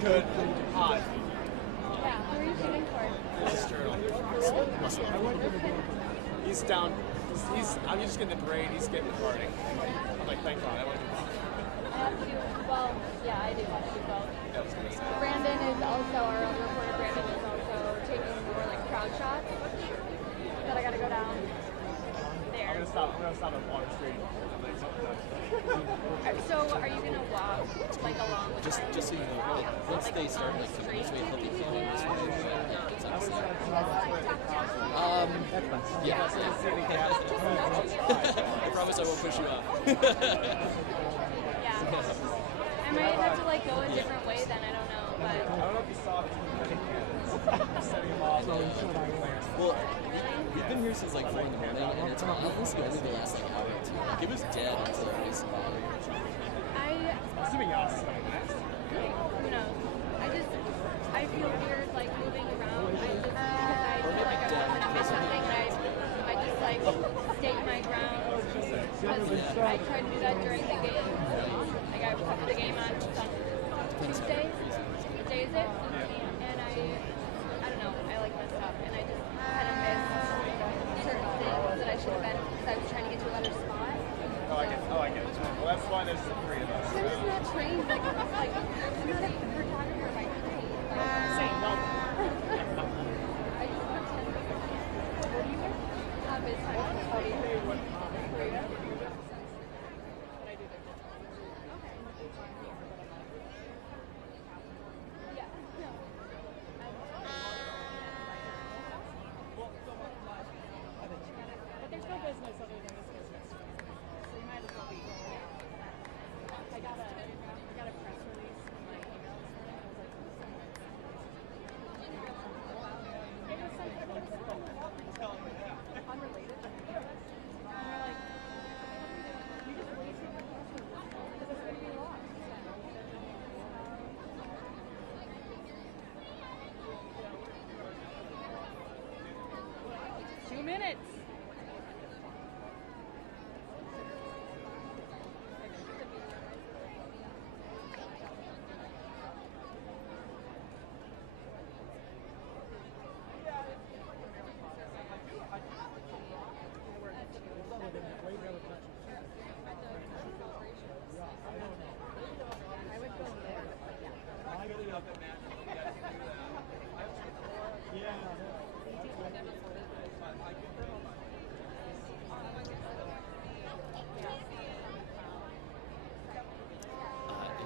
Good. Hot. Yeah, who are you shooting for? This is true. He's down. I'm just getting the parade. He's getting the party. I'm like, thank God. I want to do both. I have to do, well, yeah, I do want to do both. That was good. Brandon is also, our own reporter Brandon is also taking more like crowd shots. But I gotta go down there. I'm gonna stop at Water Street. So are you gonna walk like along with Just so you know, once they start like coming this way, healthy feeling this way, yeah. I promise I won't push you off. Yeah. I might have to like go a different way then, I don't know, but I don't know if you saw the setting them off. Well, we've been here since like 4 in the morning, and it's honestly only the last like hour or two. Like it was dead until it was Assuming y'all is coming next. who knows? I feel weird like moving around. I just because I feel like I wasn't doing something and I just like stake my ground. Because I tried to do that during the game. Like I put the game on Tuesday. What day is it? And I don't know, I like messed up and I just kind of missed certain things that I should have been because I was trying to get to a better spot. Oh, I get it. Well, that's why there's 3 of us. I'm just not trained. Like I'm not a photographer by trade. Say no. I just pretend. What do you wear? It's time for Korea. Korea. What I do there. Okay. Yeah. No. But there's no business other than this business. So you might as well be. I got a press release from my email this morning. I was like,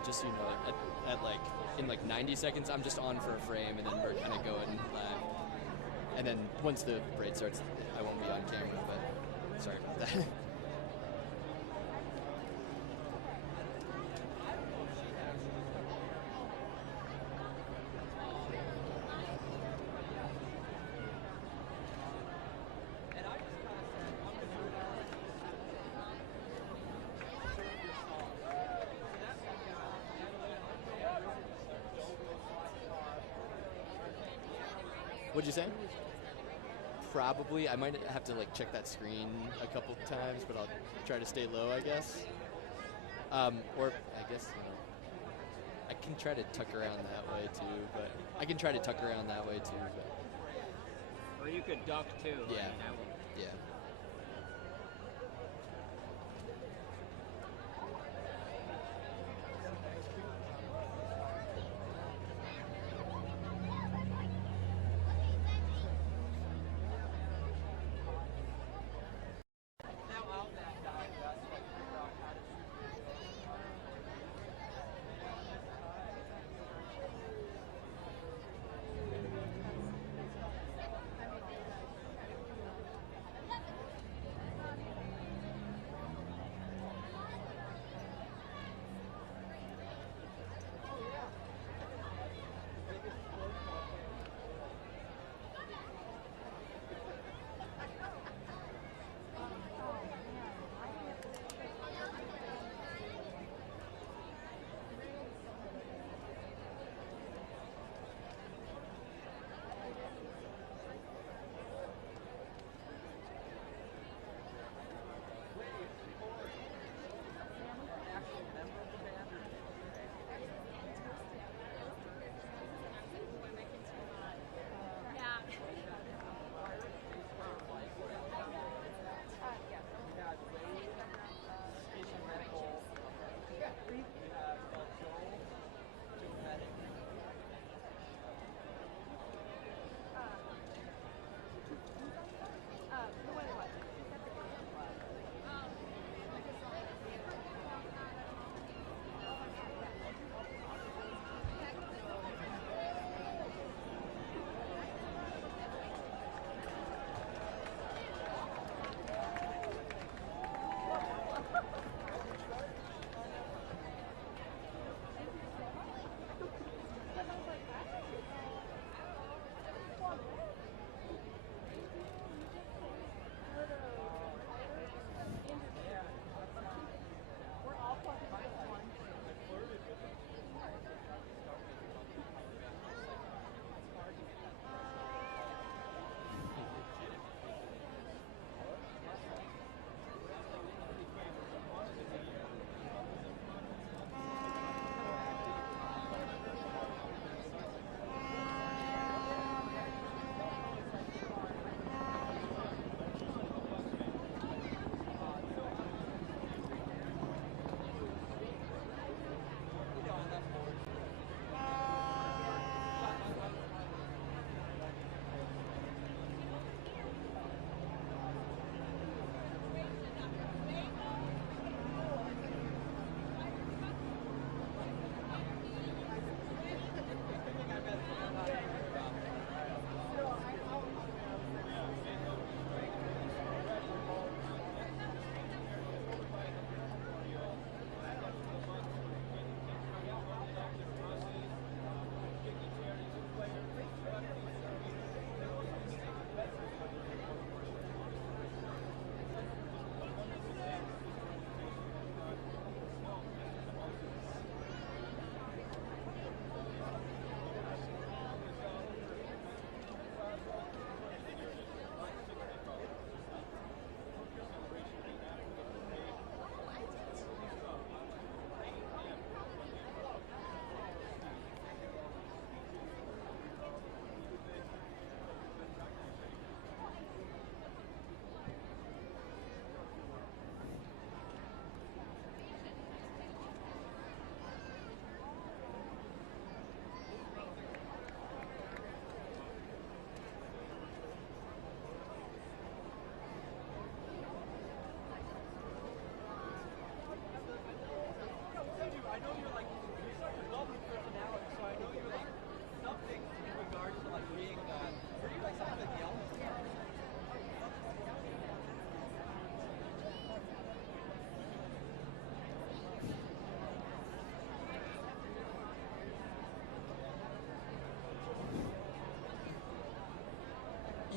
just at like in like 90 seconds, I'm just on for a frame, and then we're kind of going live. And then once the braid starts, I won't be on camera. But sorry about that. What'd you say? Probably. I might have to like check that screen a couple times, but I'll try to stay low, I guess. Or I guess I can try to tuck around that way too. But Or you could duck too. Yeah. Like, that would- Yeah.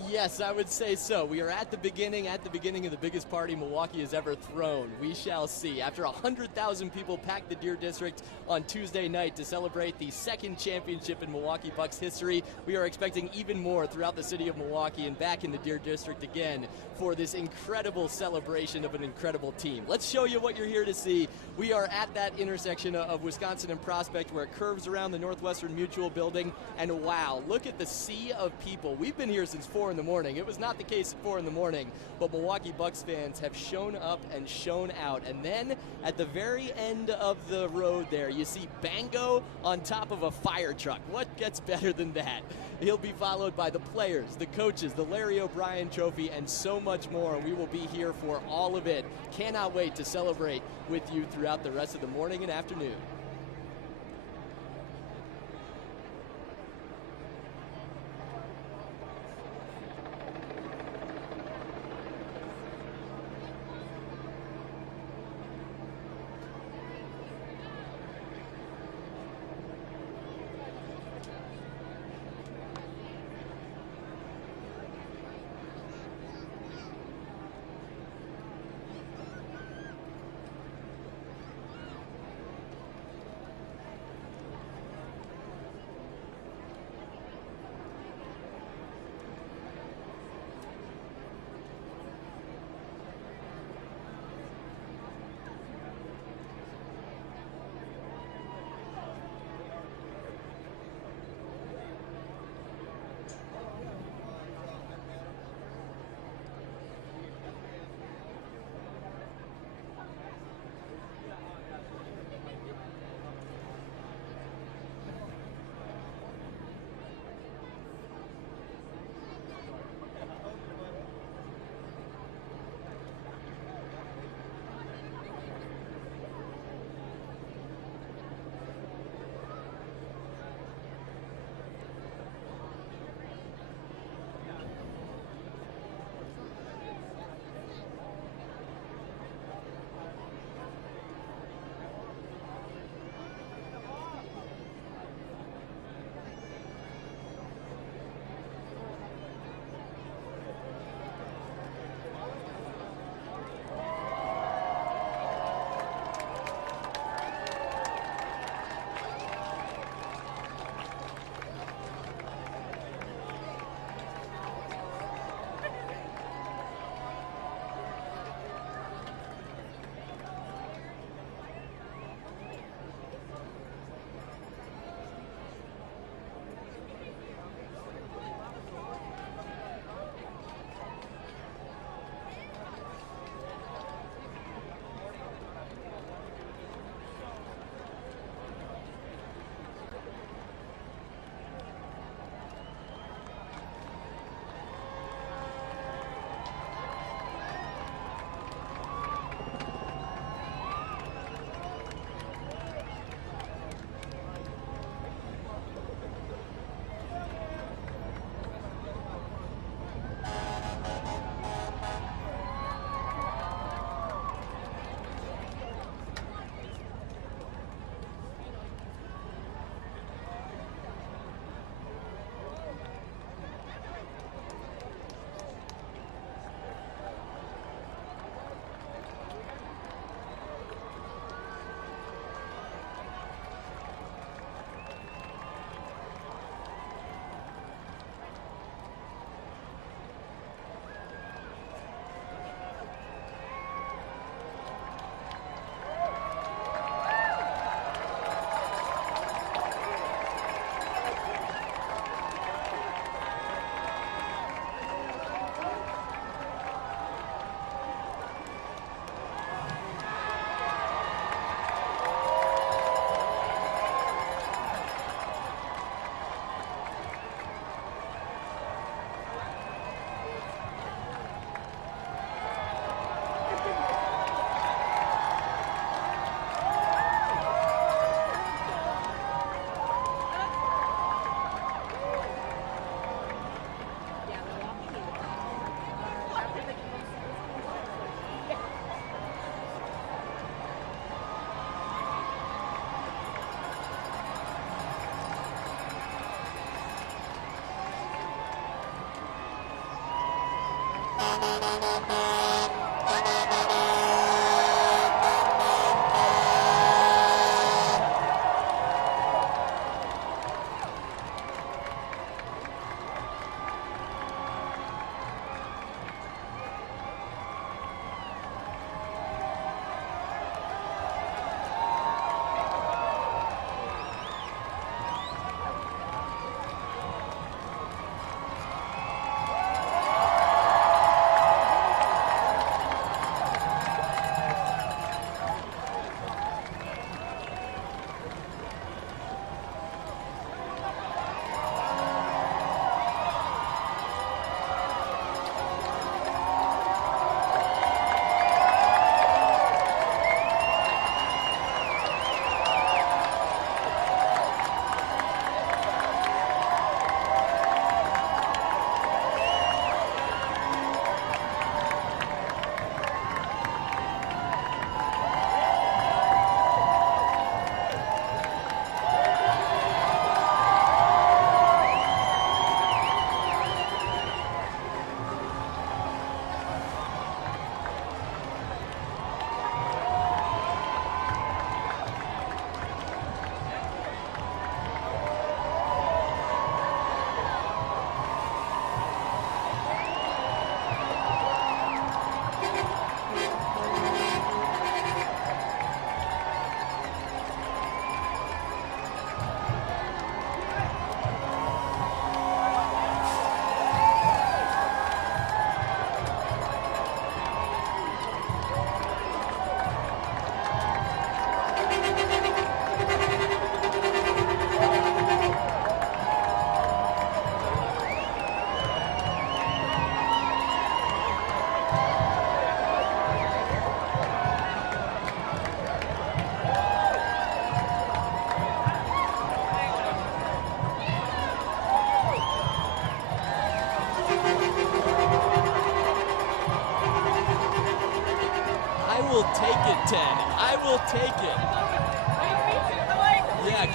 Yes, I would say so. We are at the beginning of the biggest party Milwaukee has ever thrown. We shall see. After 100,000 people packed the Deer District on Tuesday night to celebrate the second championship in Milwaukee Bucks history, we are expecting even more throughout the city of Milwaukee and back in the Deer District again for this incredible celebration of an incredible team. Let's show you what you're here to see. We are at that intersection of Wisconsin and Prospect where it curves around the Northwestern Mutual building, and wow, look at the sea of people. We've been here since 4 in the morning. It was not the case at 4 in the morning, but Milwaukee Bucks fans have shown up and shown out. And then at the very end of the road there, you see Bango on top of a fire truck. What gets better than that? He'll be followed by the players, the coaches, the Larry O'Brien Trophy, and so much more. We will be here for all of it. Cannot wait to celebrate with you throughout the rest of the morning and afternoon.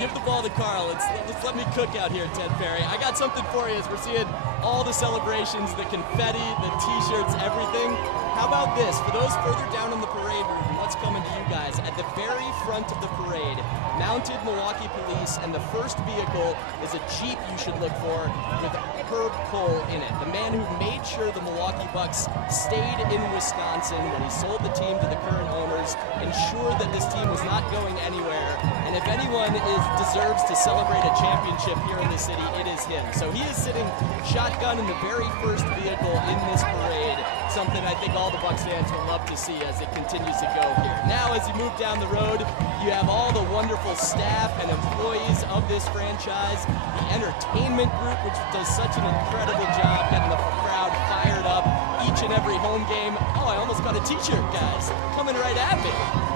give the ball to Carl. Let's let me cook out here, Ted Perry. I got something for you as we're seeing all the celebrations, the confetti, the T-shirts, everything. How about this? For those further down in the parade room, what's coming to you guys? At the very front of the parade, mounted Milwaukee police, and the first vehicle is a Jeep you should look for with Herb Cole in it. The man who made sure the Milwaukee Bucks stayed in Wisconsin when he sold the team to the current owners, ensured that this team was not going anywhere. And if anyone deserves to celebrate a championship here in the city, it is him. So he is sitting shotgun in the very first vehicle in this parade, something I think all the Bucks fans will love to see as it continues to go here. Now, as you move down the road, you have all the wonderful staff and employees of this franchise, the entertainment group, which does such an incredible job getting the crowd fired up each and every home game. Oh, I almost got a t-shirt, guys, coming right at me.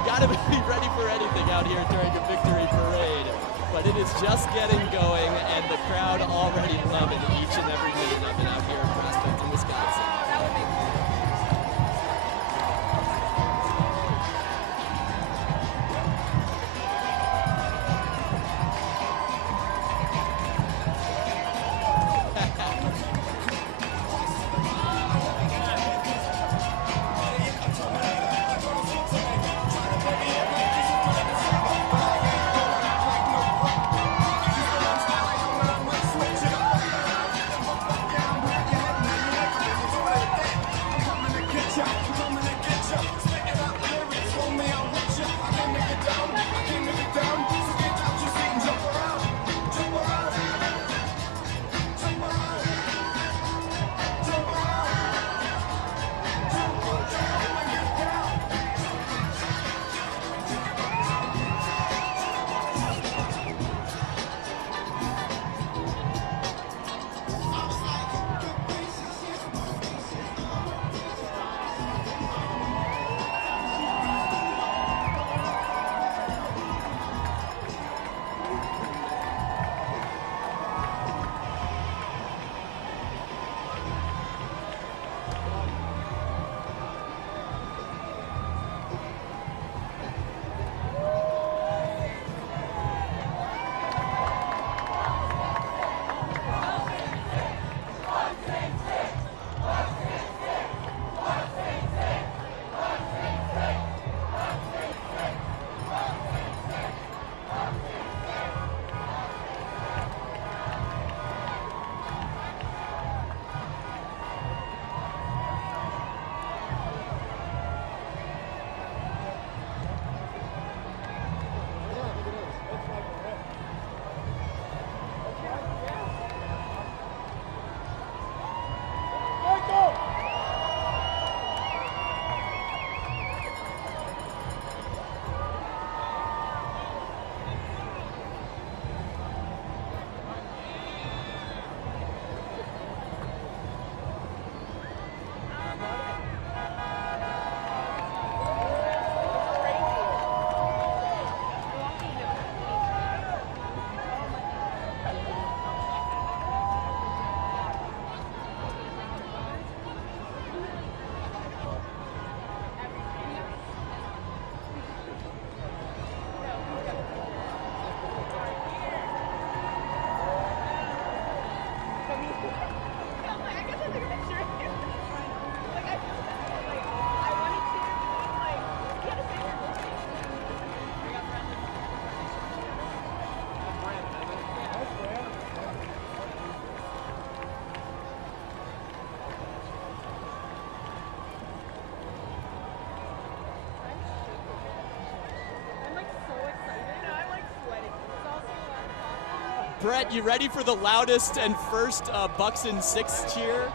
Gotta be ready for anything out here during a victory parade. But it is just getting going, and the crowd already loving each and every minute of it out here in Prospect, Wisconsin. Brett, you ready for the loudest and first Bucks in 6 cheer?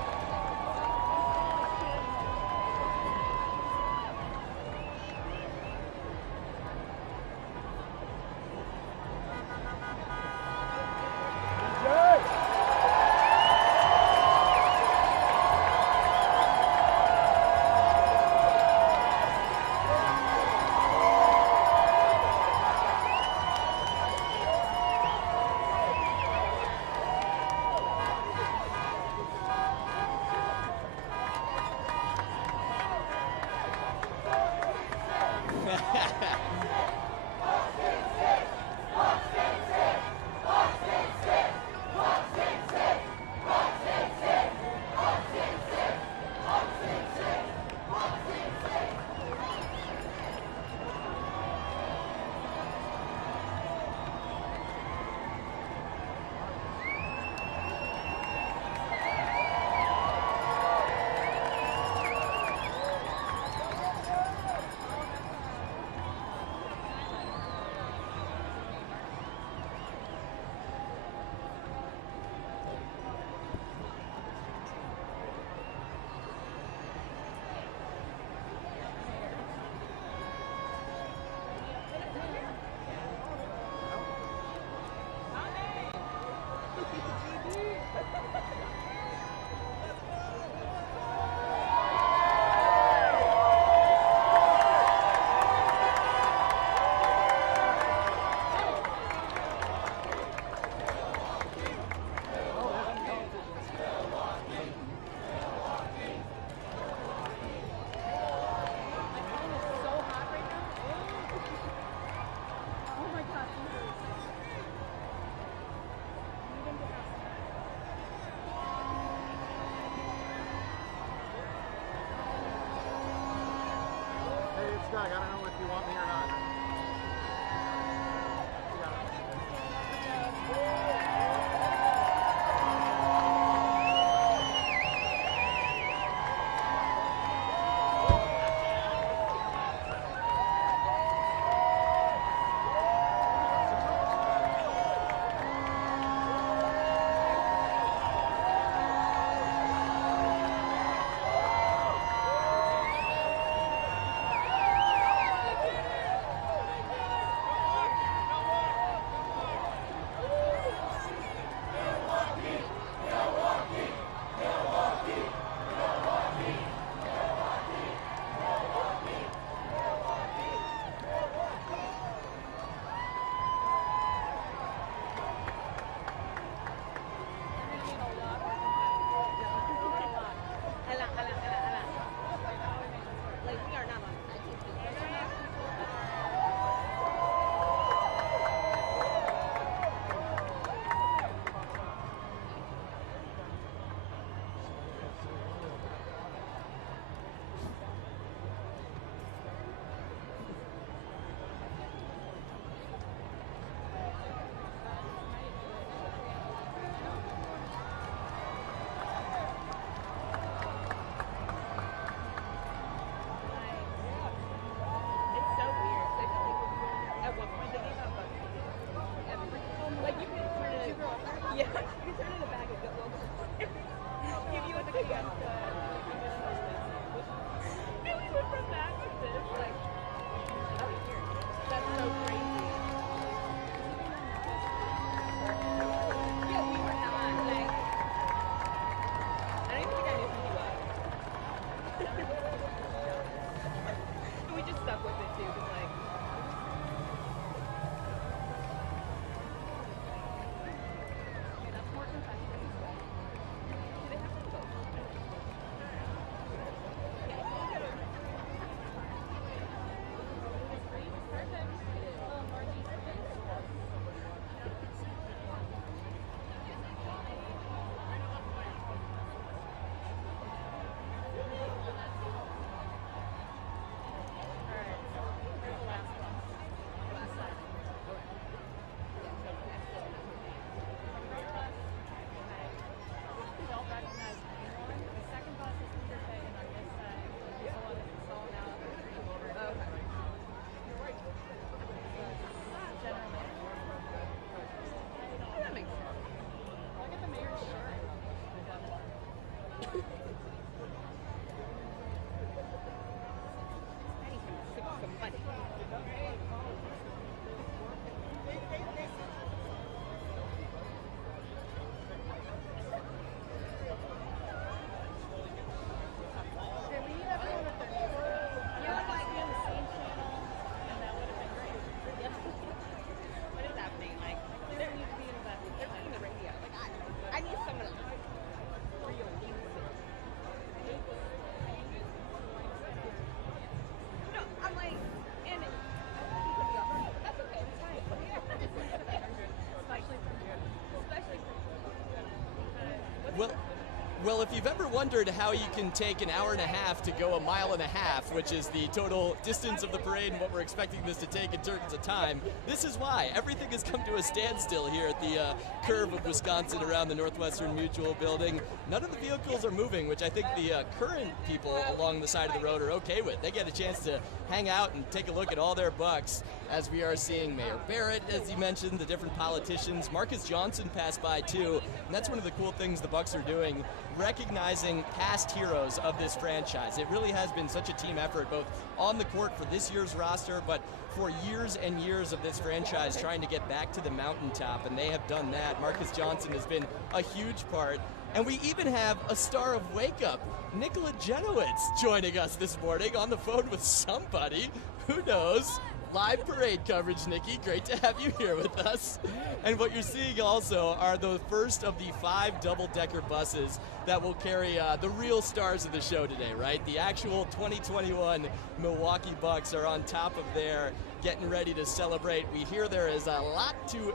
Well, if you've ever wondered how you can take an hour and a half to go a mile and a half, which is the total distance of the parade and what we're expecting this to take in terms of time, this is why. Everything has come to a standstill here at the curve of Wisconsin around the Northwestern Mutual building. None of the vehicles are moving, which I think the current people along the side of the road are okay with. They get a chance to hang out and take a look at all their Bucks, as we are seeing Mayor Barrett, as you mentioned, the different politicians. Marcus Johnson passed by too, and that's one of the cool things the Bucks are doing, recognizing past heroes of this franchise. It really has been such a team effort, both on the court for this year's roster, but for years and years of this franchise trying to get back to the mountaintop, and they have done that. Marcus Johnson has been a huge part. And we even have a star of Wake Up, Nikola Jenowitz, joining us this morning on the phone with somebody. Who knows? Live parade coverage, Nikki. Great to have you here with us. And what you're seeing also are the first of the 5 double-decker buses that will carry the real stars of the show today, right? The actual 2021 Milwaukee Bucks are on top of there, getting ready to celebrate. We hear there is a lot to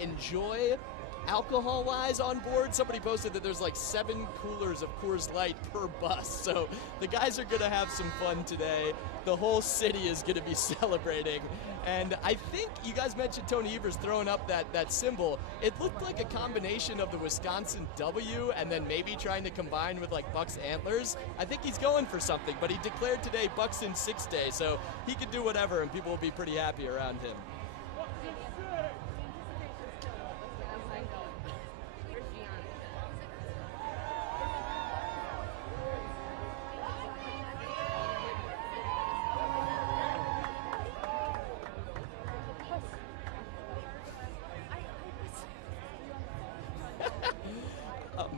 enjoy alcohol-wise on board. Somebody posted that there's like 7 coolers of Coors Light per bus. So the guys are going to have some fun today. The whole city is going to be celebrating. And I think you guys mentioned Tony Evers throwing up that symbol. It looked like a combination of the Wisconsin W and then maybe trying to combine with like Bucks antlers. I think he's going for something, but he declared today Bucks in 6 Day, so he can do whatever and people will be pretty happy around him.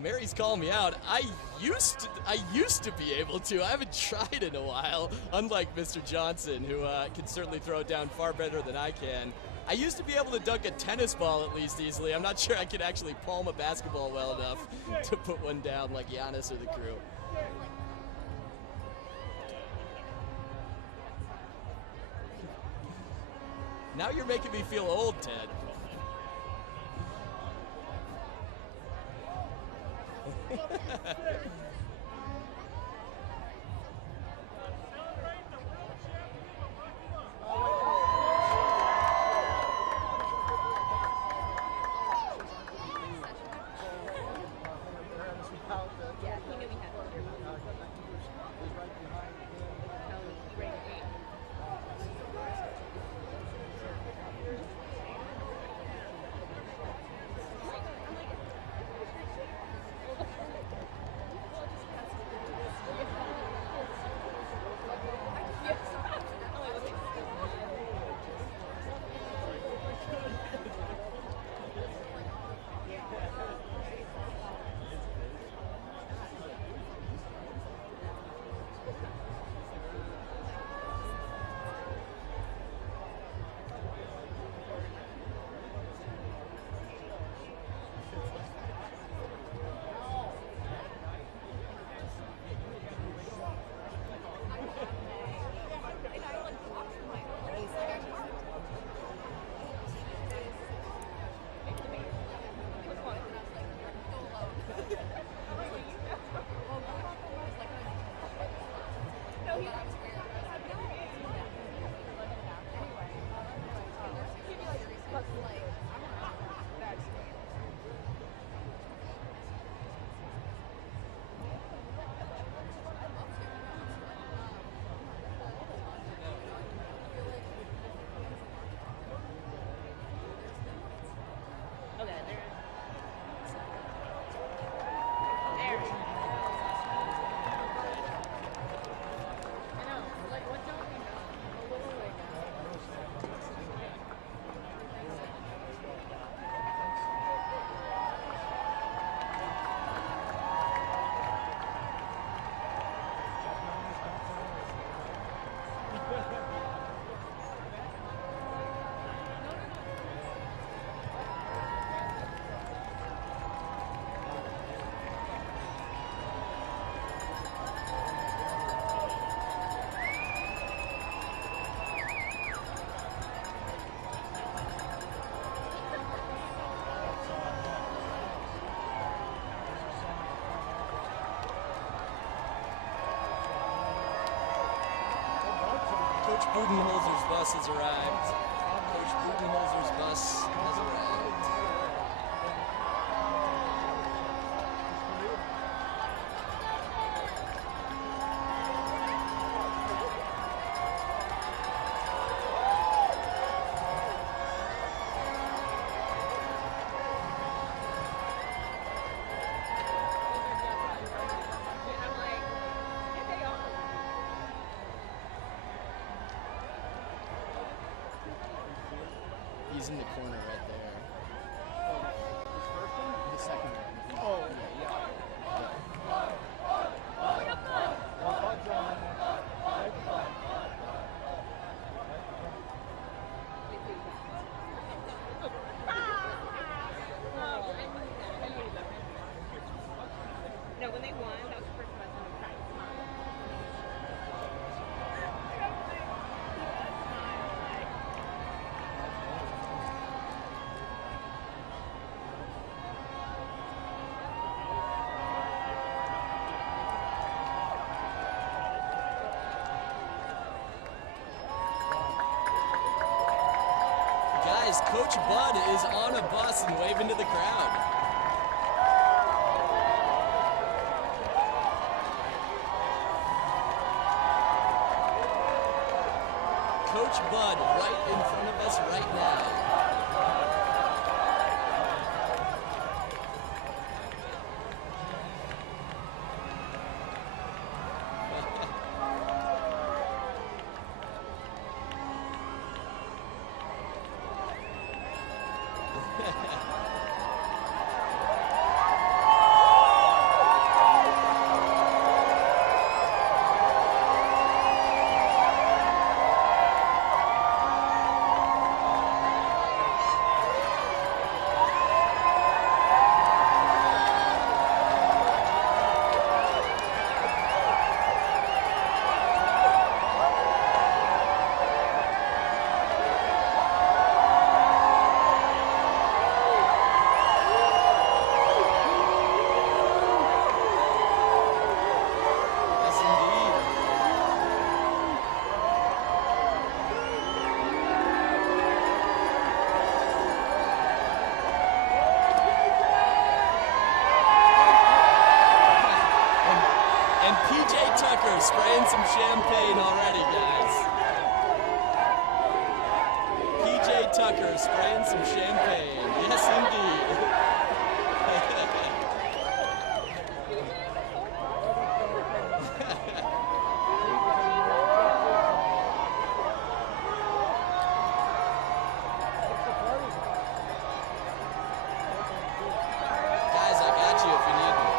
Mary's calling me out. I used to be able to. I haven't tried in a while, unlike Mr. Johnson, who can certainly throw it down far better than I can. I used to be able to dunk a tennis ball at least easily. I'm not sure I could actually palm a basketball well enough to put one down like Giannis or the crew. Now you're making me feel old, Ted. Budenholzer's bus has arrived. Coach Budenholzer's bus has arrived. He's in the corner right there. The second one. Oh, yeah. No, when they won, that was the first time I saw them practice. Guys, Coach Bud is on a bus and waving to the crowd. Coach Bud right in front of us right now. Spraying some champagne already, guys. PJ Tucker spraying some champagne. Yes, indeed. Guys, I got you if you need me.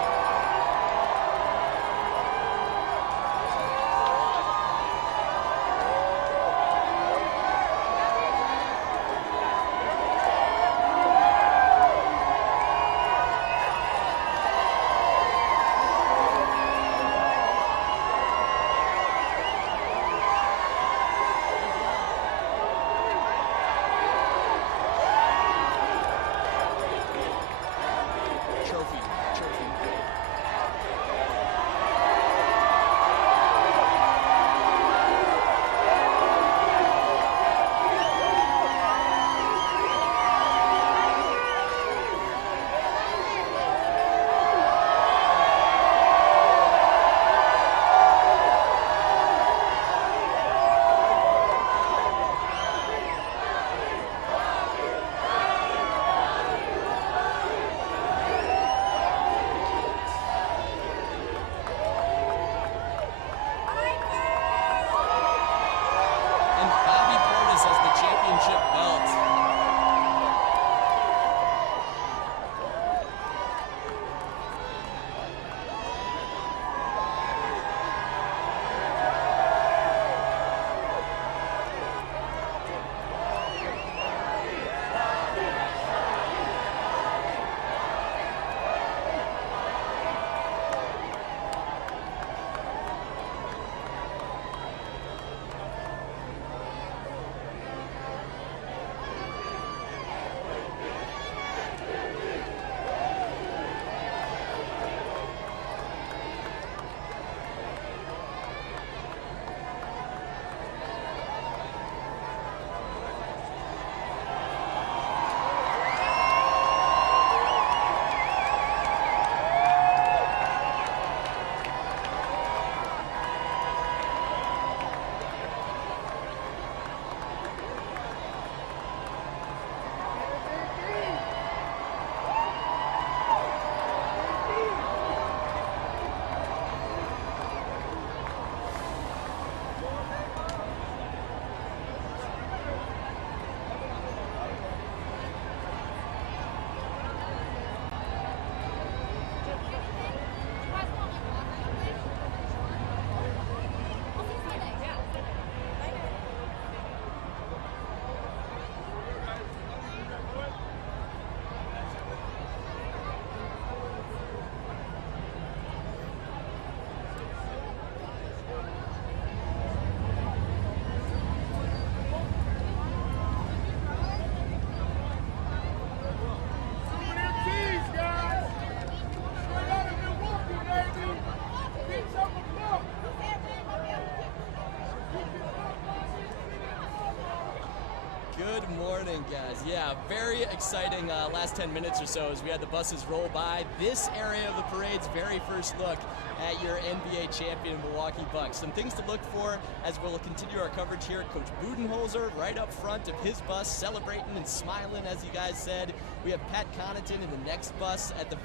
guys. Yeah, very exciting last 10 minutes or so as we had the buses roll by this area of the parade's very first look at your NBA champion Milwaukee Bucks. Some things to look for as we'll continue our coverage here. Coach Budenholzer right up front of his bus, celebrating and smiling, as you guys said. We have Pat Connaughton in the next bus at the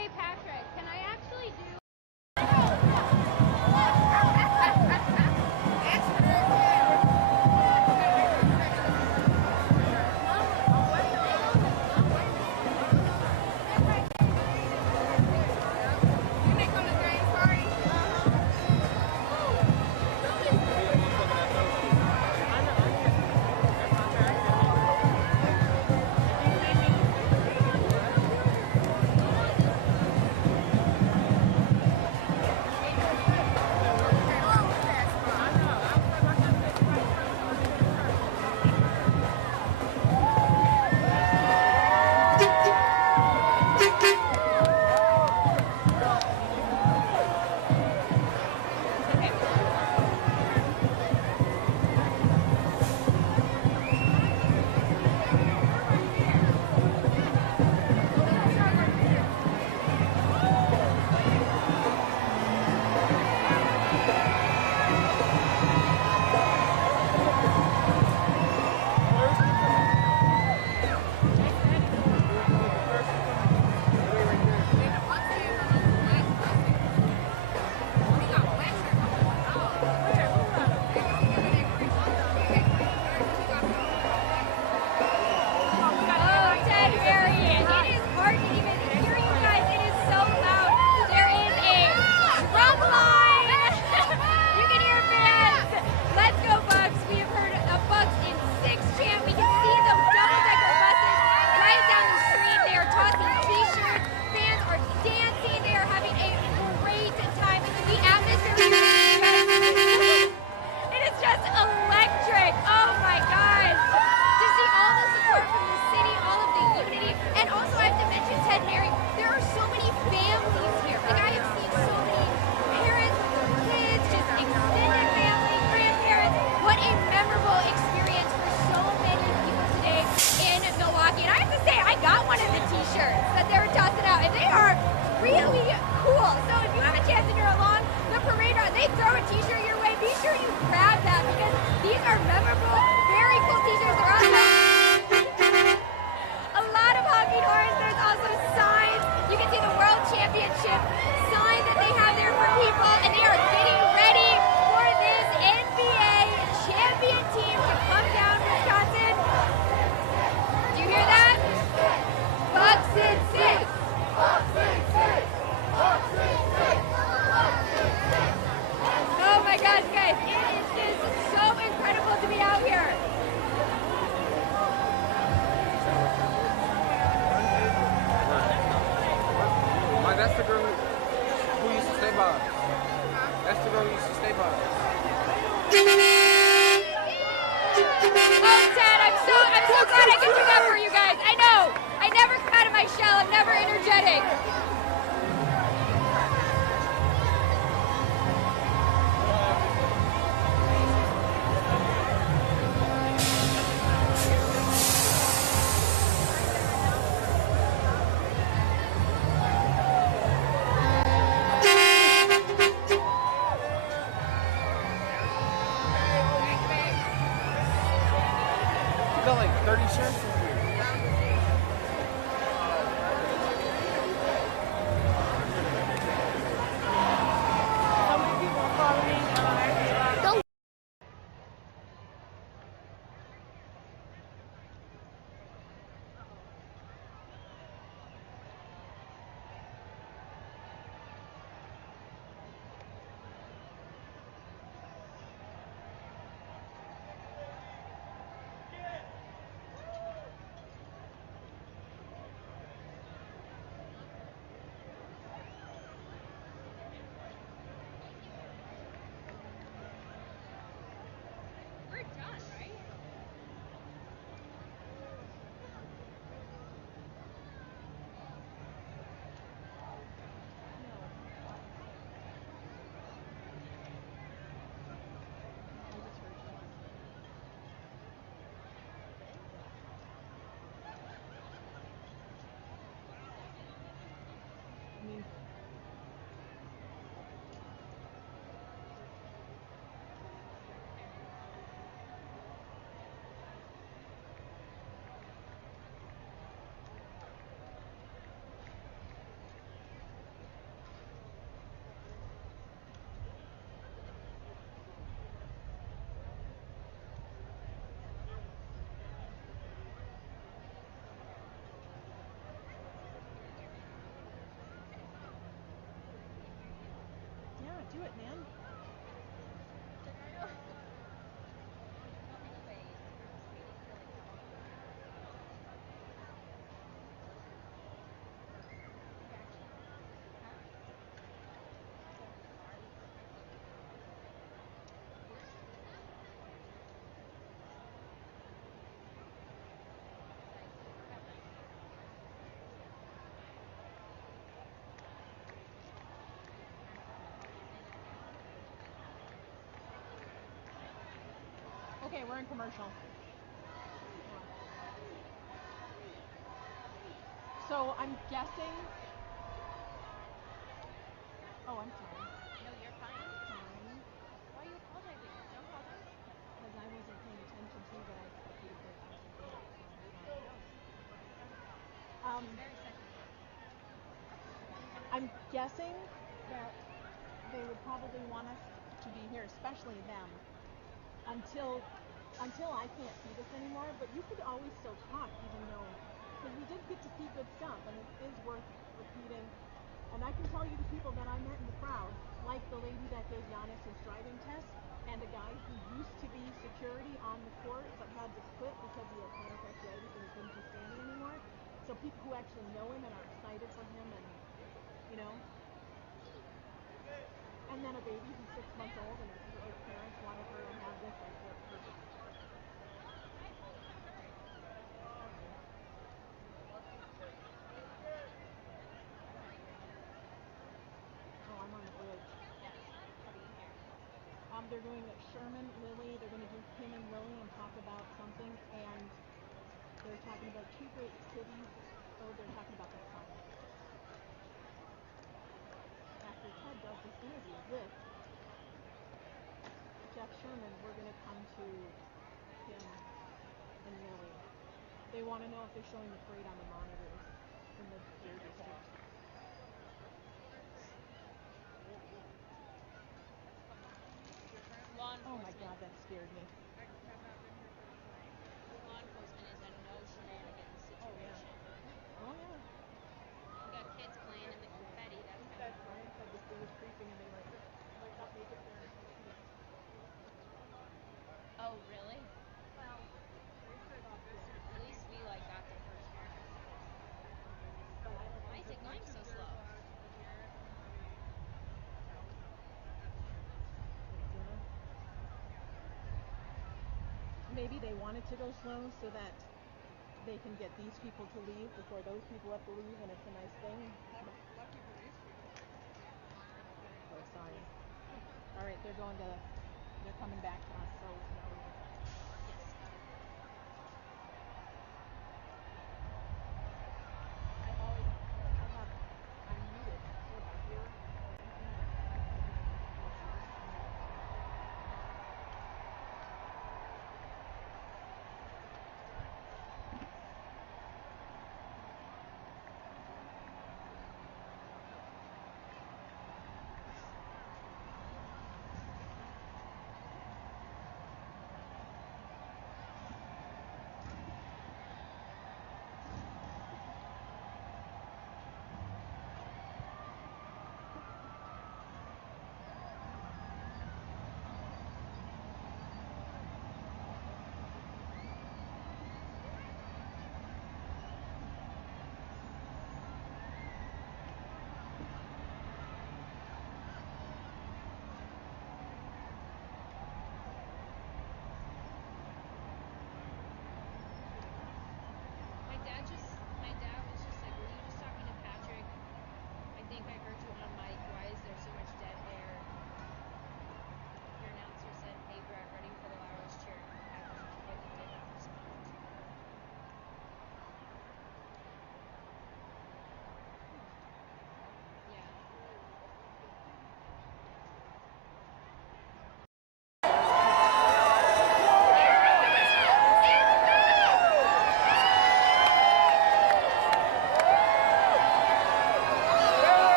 Hey Patrick, can I actually do glad I could do that for you guys. I know. I never come out of my shell. I'm never energetic. We're done, right? Do it, man. Okay, we're in commercial. So I'm guessing. Oh, I'm sorry. No, you're fine. Sorry. Why are you apologizing? Don't apologize. Because I wasn't paying attention to you, but I expect you to pay attention to me. So I'm sorry. Very sensitive. I'm guessing that they would probably want us to be here, especially them, until I can't see this anymore. But you could always still talk, even though, because we did get to see good stuff, and it is worth repeating. And I can tell you the people that I met in the crowd, like the lady that gave Giannis his driving test, and a guy who used to be security on the court but had to quit because he had plantar fasciitis and he couldn't be standing anymore. So people who actually know him and are excited for him, and you know. And then a baby who's 6 months old, and her parents wanted her to have this, like, they're perfect. Oh, I'm on the bridge. Yes. What are you here? They're doing Sherman, Lily. They're going to do Kim and Lily and talk about something, and they're talking about two great cities. Oh, they're talking about the sun. After Ted does this interview with Jeff Sherman, we're going to come to Kim and Lily. They want to know if they're showing the parade on the monitors in the school district. Law Oh my enforcement. God, that scared me. Law enforcement is a no shenanigans Oh yeah. situation. Oh yeah. We got kids playing in the confetti. That's kind of Brian said this thing was creeping and they might not make it there. Oh, really? Well, at least we like got the first pass. But I don't Why is it going so slow? Christina? Maybe they wanted to go slow so that they can get these people to leave before those people have to leave, and it's a nice thing. Lucky for these people. Oh, sorry. All right, they're coming back to us, so now we can talk. Yes. I'm muted, so if I hear anything that's listeners, I'm muted.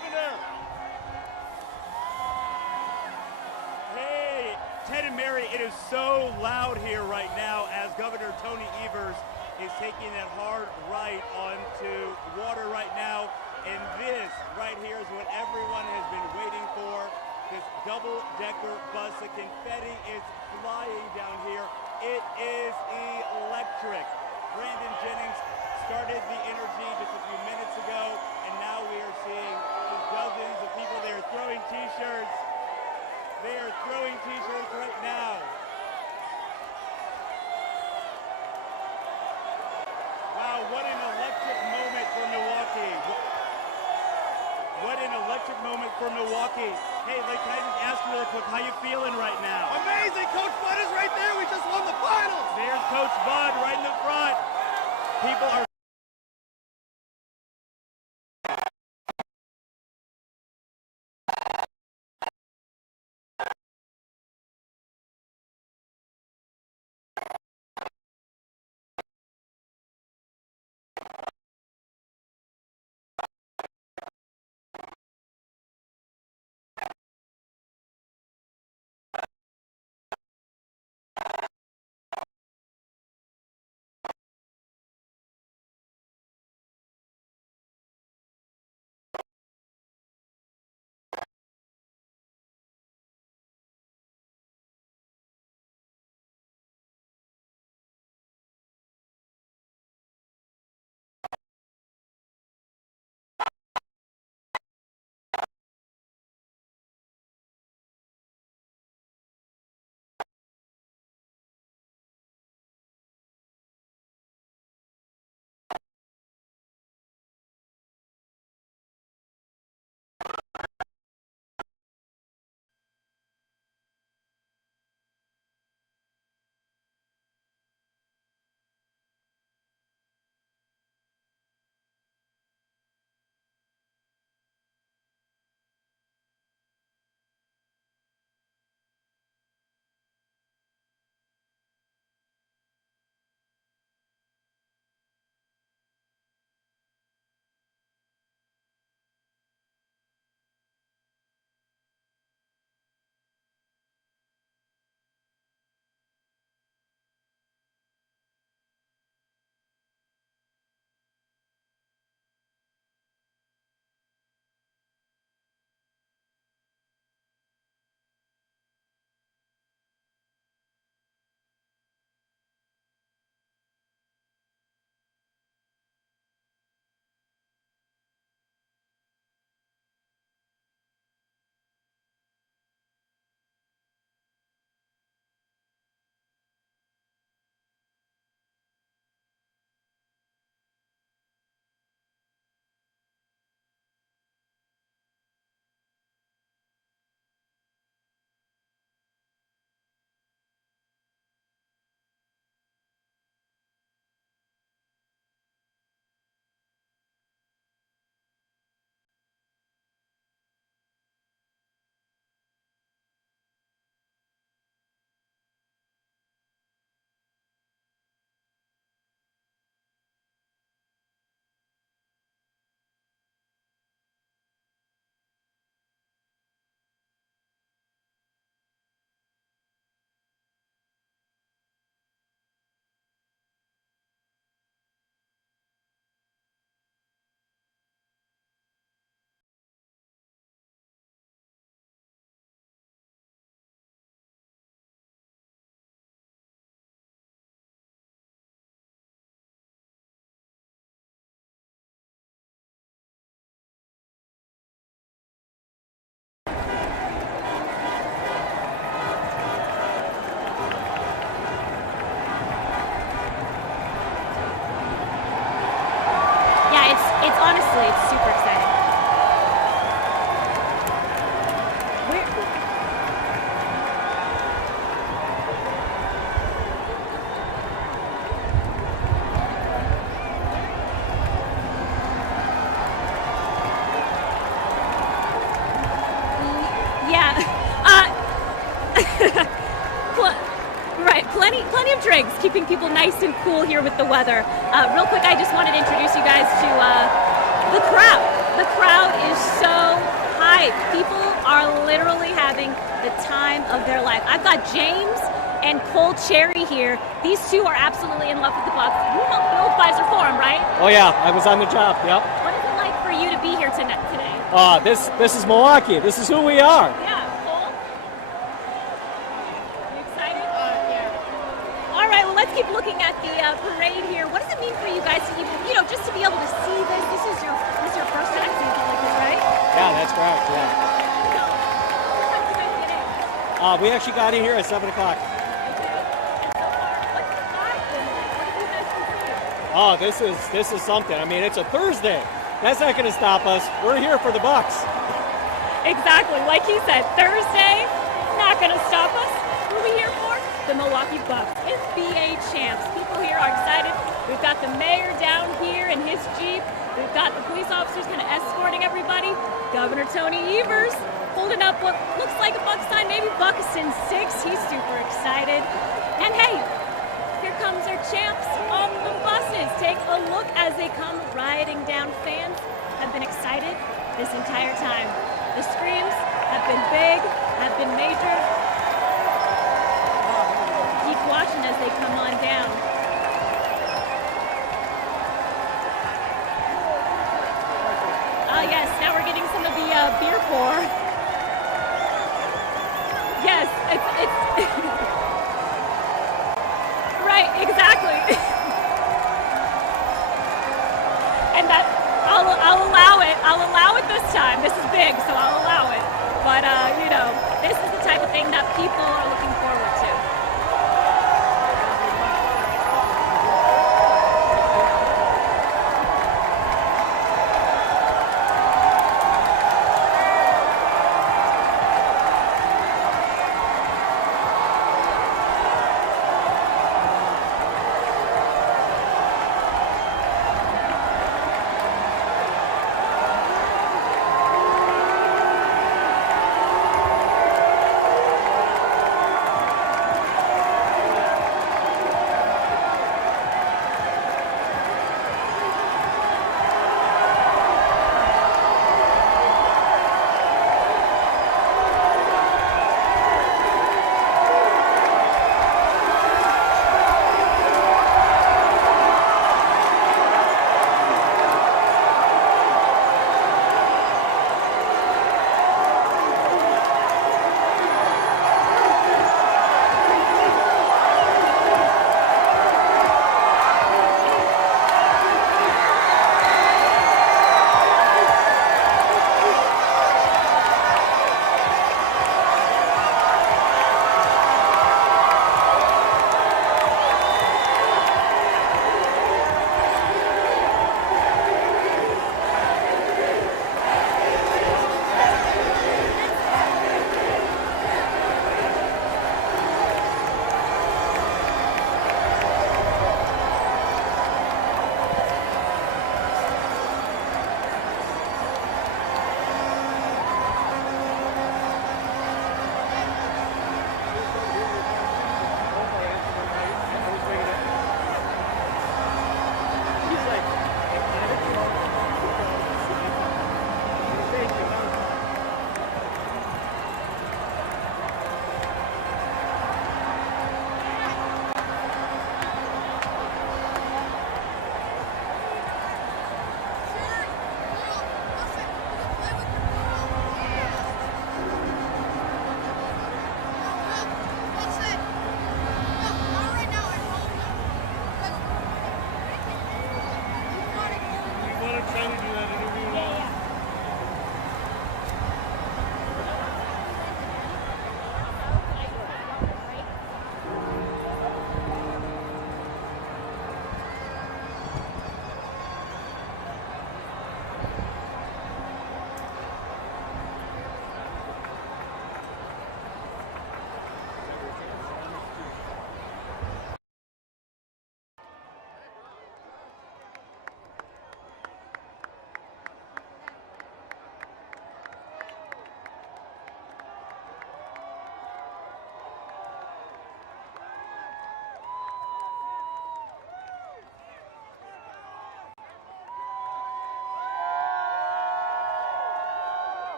Governor. Hey, Ted and Mary, it is so loud here right now as Governor Tony Evers is taking that hard right onto water right now. And this right here is what everyone has been waiting for. This double-decker bus. The confetti is flying down here. It is electric. Brandon Jennings started the energy just a few minutes ago, and now we are seeing dozens of people. They are throwing T-shirts. They are throwing T-shirts right now. Wow, what an electric moment for Milwaukee. What an electric moment for Milwaukee. Hey, can I just ask you real quick, how you feeling right now? Amazing! Coach Bud is right there. We just won the finals. There's Coach Bud right in the front. People are honestly, it's super exciting. Right, plenty of drinks, keeping people nice and cool here with the weather. Real quick, I just wanted to introduce you guys to the crowd. The crowd is so hyped. People are literally having the time of their life. I've got James and Cole Cherry here. These two are absolutely in love with the Bucks. You helped build Pfizer Forum, right? Oh yeah, I was on the job. Yep. What is it like for you to be here today? This is Milwaukee. This is who we are. Yeah, Cole. You excited? Yeah. All right. Well, let's keep looking at the parade here. What does it mean for you guys to even, just to be able to see this? This is your first time seeing something like this, right? Yeah, that's correct. Yeah. So, what time did you guys get in? We actually got in here at 7 o'clock. Oh, this is something. I mean, it's a Thursday. That's not going to stop us. We're here for the Bucks. Exactly. Like he said, Thursday, not going to stop us. Who are we here for? The Milwaukee Bucks, NBA champs. People here are excited. We've got the mayor down here in his Jeep. We've got the police officers kind of escorting everybody. Governor Tony Evers holding up what looks like a Bucks sign, maybe Bucks in 6. He's super excited. And hey, here comes our champs on the buses. Take a look as they come riding down. Fans have been excited this entire time. The screams have been big, have been major. Keep watching as they come on down. Ah, yes, now we're getting some of the beer pour. Yes, it's right, exactly. And that I'll allow it. I'll allow it this time. This is big, so I'll allow it. But this is the type of thing that people are looking forward to.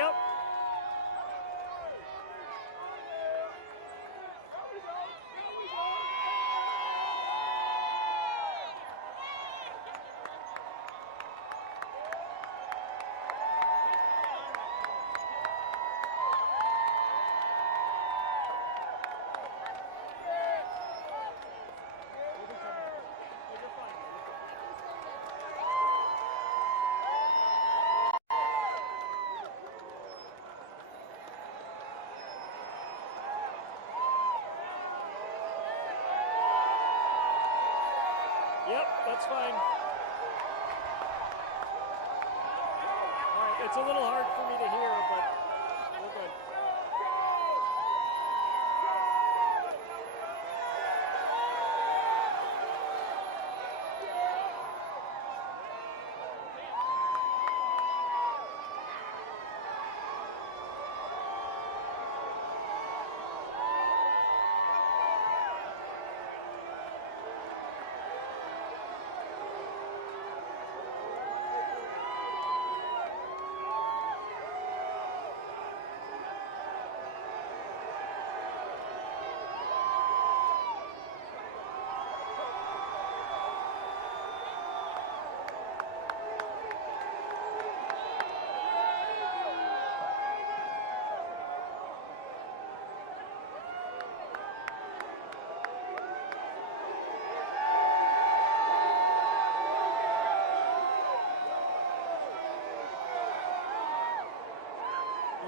Yep. Yep, that's fine. All right, it's a little hard for me to hear, but we're good.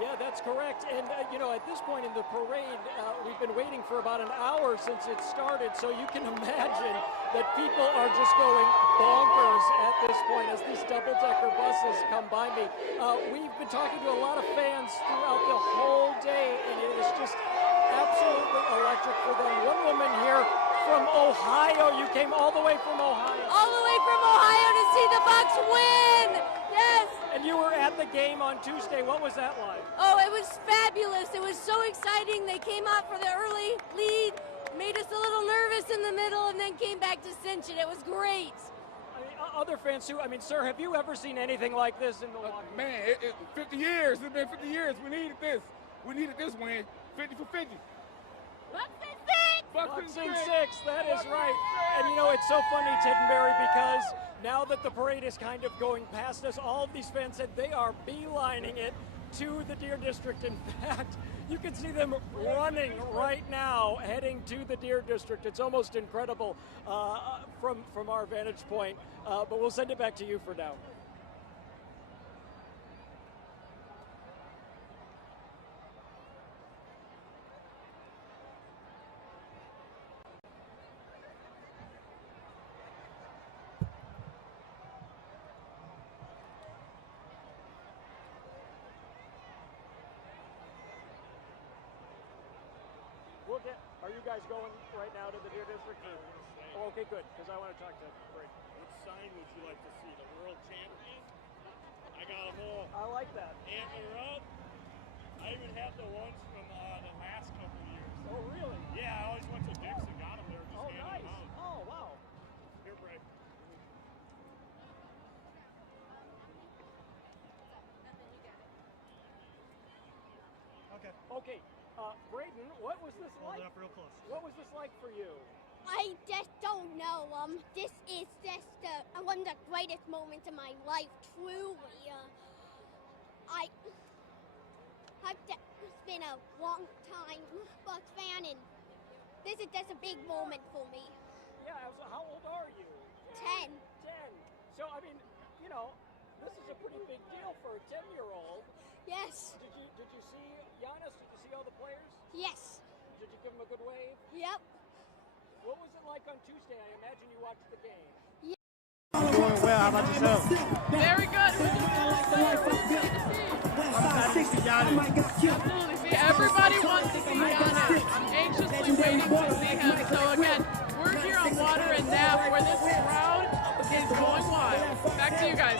Yeah, that's correct. And, you know, at this point in the parade, we've been waiting for about an hour since it started, so you can imagine that people are just going bonkers at this point as these double-decker buses come by me. We've been talking to a lot of fans throughout the whole day, and it is just absolutely electric for them. One woman here from Ohio, you came all the way from Ohio. All the way from Ohio to see the Bucks win! Yes! And you were at the game on Tuesday. What was that like? Oh, it was fabulous. It was so exciting. They came out for the early lead, made us a little nervous in the middle, and then came back to cinch it. It was great. I mean, other fans too. I mean, sir, have you ever seen anything like this in Milwaukee? Man, 50 years. It's been 50 years. We needed this. We needed this win. 50 for 50. Bucks in six, that is right. And you know, it's so funny, Ted and Barry, because now that the parade is kind of going past us, all of these fans said they are beelining it to the Deer District. In fact, you can see them running right now, heading to the Deer District. It's almost incredible from our vantage point, but we'll send it back to you for now. Are you guys going right now to the Deer District? Oh, okay, good, because I want to talk to Brady. What sign would you like to see? The world champion? I got them all. I like that. Antler up. I even have the ones from the last couple of years. Oh, really? Yeah, I always went to Dick's and got them there. Just handing nice. them out. Oh, wow. Here, Brad. Okay, Braden, what was this like? Hold it up real close. What was this like for you? I just don't know. This is just one of the greatest moments of my life, truly. It's been a long time Bucks fan, and this is just a big moment for me. Yeah, so how old are you? 10. 10. So, I mean, you know, this is a pretty big deal for a 10-year-old. Yes. Did you see Giannis? Did you see all the players? Yes. Did you give him a good wave? Yep. What was it like on Tuesday? I imagine you watched the game. Yeah. Doing well. How about yourself? Very good. Who's your favorite player? What do you see? Absolutely. See, everybody wants to see Giannis. I'm anxiously waiting to see him. So again, we're here on Water and Nap where this crowd is going wild. Back to you guys.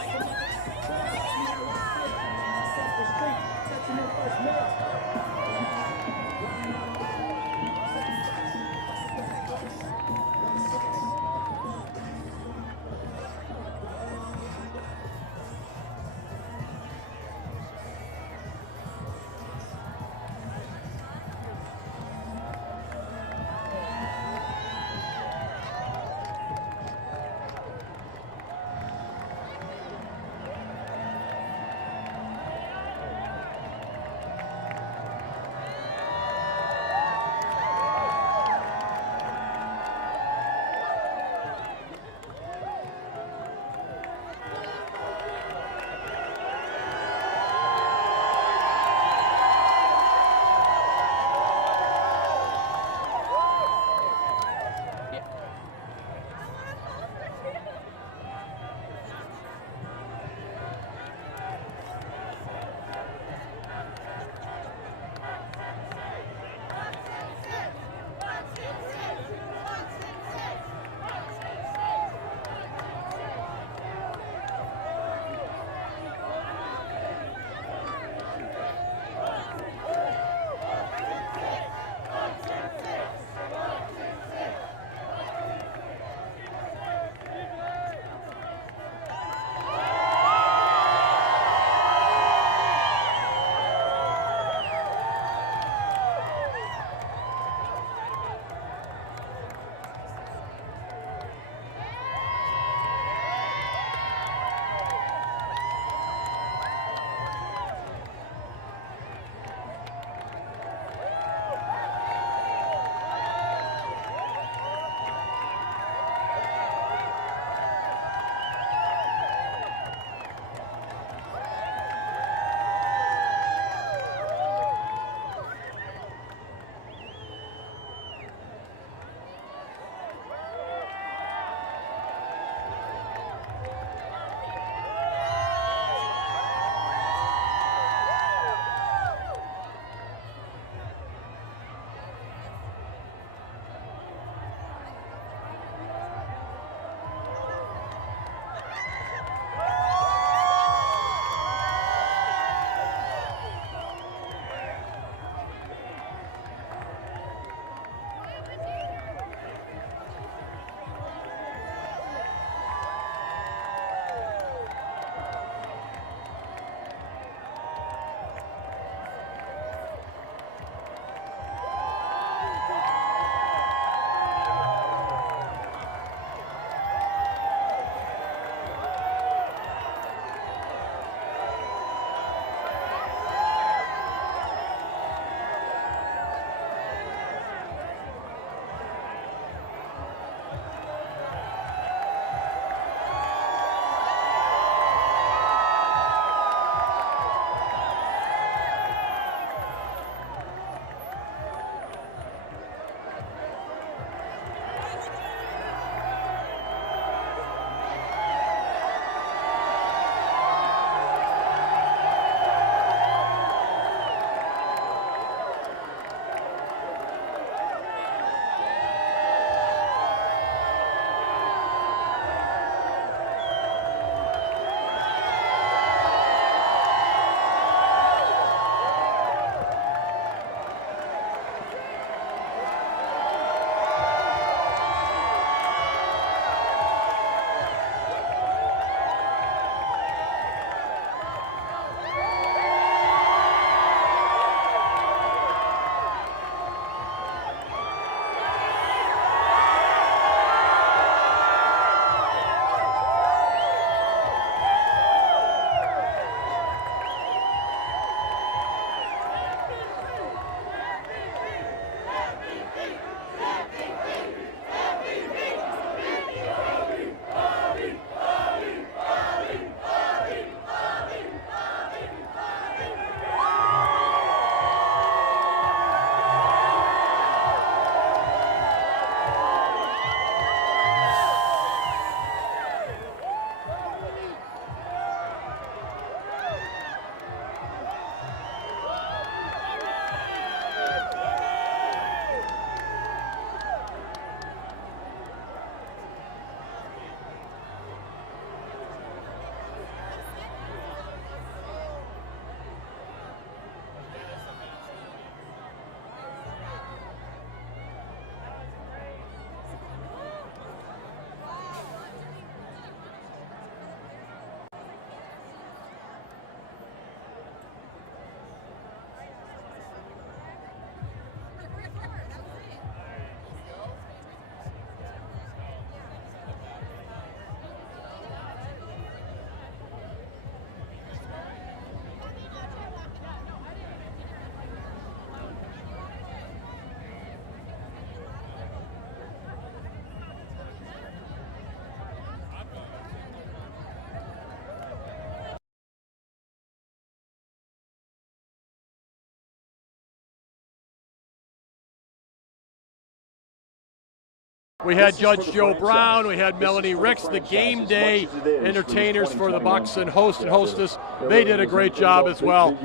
We had Judge Joe Brown, we had Melanie Ricks, the game day entertainers for the Bucks and host and hostess. They did a great job as well.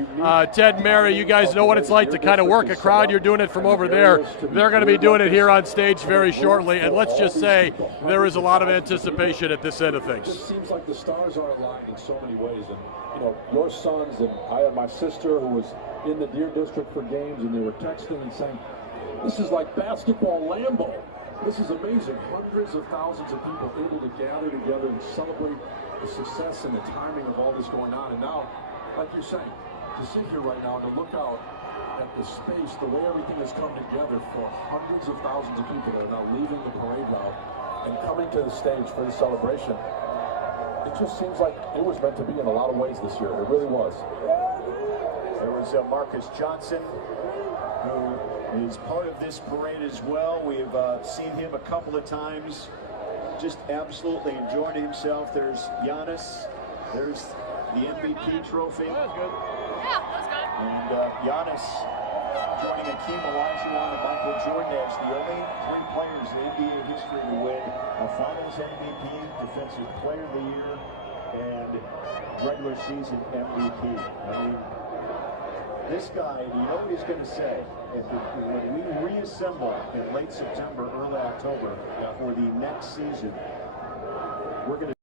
Ted, Mary, you guys know what it's like to kind of work a crowd. You're doing it from over there. They're going to be doing it here on stage very shortly. And let's just say there is a lot of anticipation at this end of things. It just seems like the stars are aligned in so many ways. And, you know, your sons, and I had my sister who was in the Deer District for games, and they were texting and saying, this is like basketball Lambeau. This is amazing. Hundreds of thousands of people able to gather together and celebrate the success and the timing of all this going on. And now, like you're saying, to sit here right now and to look out at the space, the way everything has come together for hundreds of thousands of people that are now leaving the parade route and coming to the stage for the celebration, it just seems like it was meant to be in a lot of ways this year. It really was. There was Marcus Johnson, who is part of this parade as well. We've seen him a couple of times, just absolutely enjoying himself. There's Giannis. There's the MVP trophy. That was good. Yeah, that was good. And Giannis joining Akeem Olajuwon and Michael Jordan as the only three players in NBA history to win a Finals MVP, Defensive Player of the Year, and regular season MVP. I mean, this guy, you know what he's going to say? When we reassemble in late September, early October for the next season, we're going to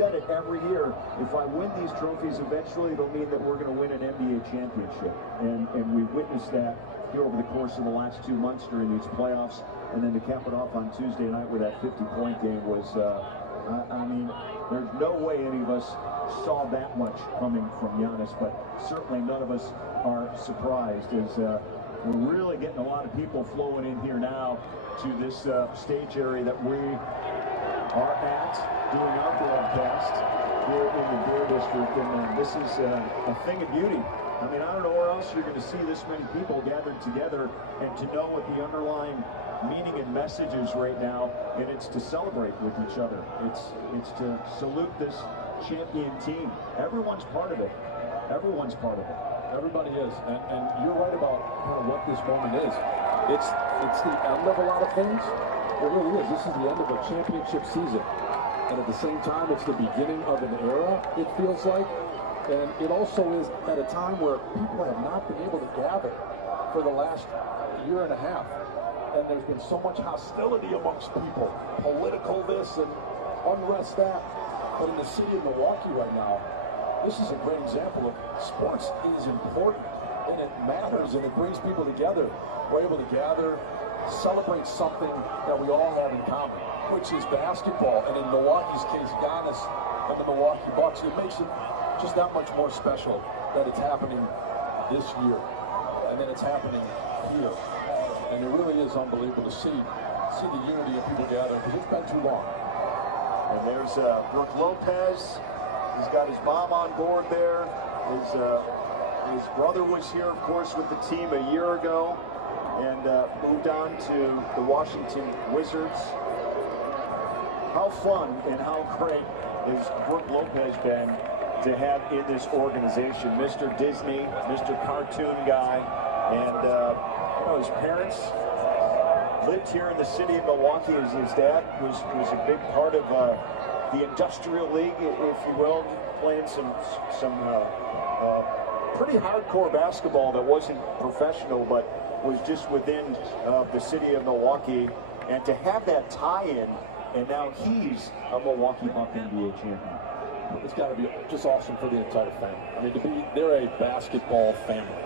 said it every year. If I win these trophies, eventually it'll mean that we're going to win an NBA championship, and we've witnessed that here over the course of the last 2 months during these playoffs, and then to cap it off on Tuesday night with that 50-point game was, I mean, there's no way any of us saw that much coming from Giannis, but certainly none of us are surprised, as we're really getting a lot of people flowing in here now to this stage area that we are at doing our broadcast here in the Deer District, and this is a thing of beauty. I mean, I don't know where else you're going to see this many people gathered together, and to know what the underlying meaning and message is right now, and it's to celebrate with each other. It's to salute this champion team. Everyone's part of it. Everyone's part of it. Everybody is, and you're right about kind of what this moment is. It's the end of a lot of things. It really is. This is the end of a championship season, and at the same time, it's the beginning of an era, it feels like. And it also is at a time where people have not been able to gather for the last year and a half. And there's been so much hostility amongst people, political this and unrest that. But in the city of Milwaukee right now, this is a great example of sports is important, and it matters, and it brings people together. We're able to gather, celebrate something that we all have in common, which is basketball. And in Milwaukee's case, Giannis and the Milwaukee Bucks. It makes it just that much more special that it's happening this year, and then it's happening here. And it really is unbelievable to see the unity of people gathering, because it's been too long. And there's Brooke Lopez. He's got his mom on board there. His brother was here, of course, with the team a year ago, and moved on to the Washington Wizards. How fun and how great has Brooke Lopez been to have in this organization? Mr. Disney, Mr. Cartoon Guy, and you know, his parents lived here in the city of Milwaukee. His dad was a big part of the Industrial League, if you will, playing some pretty hardcore basketball that wasn't professional, but was just within the city of Milwaukee. And to have that tie-in, and now he's a Milwaukee Buck NBA champion. It's got to be just awesome for the entire family. I mean, they're a basketball family.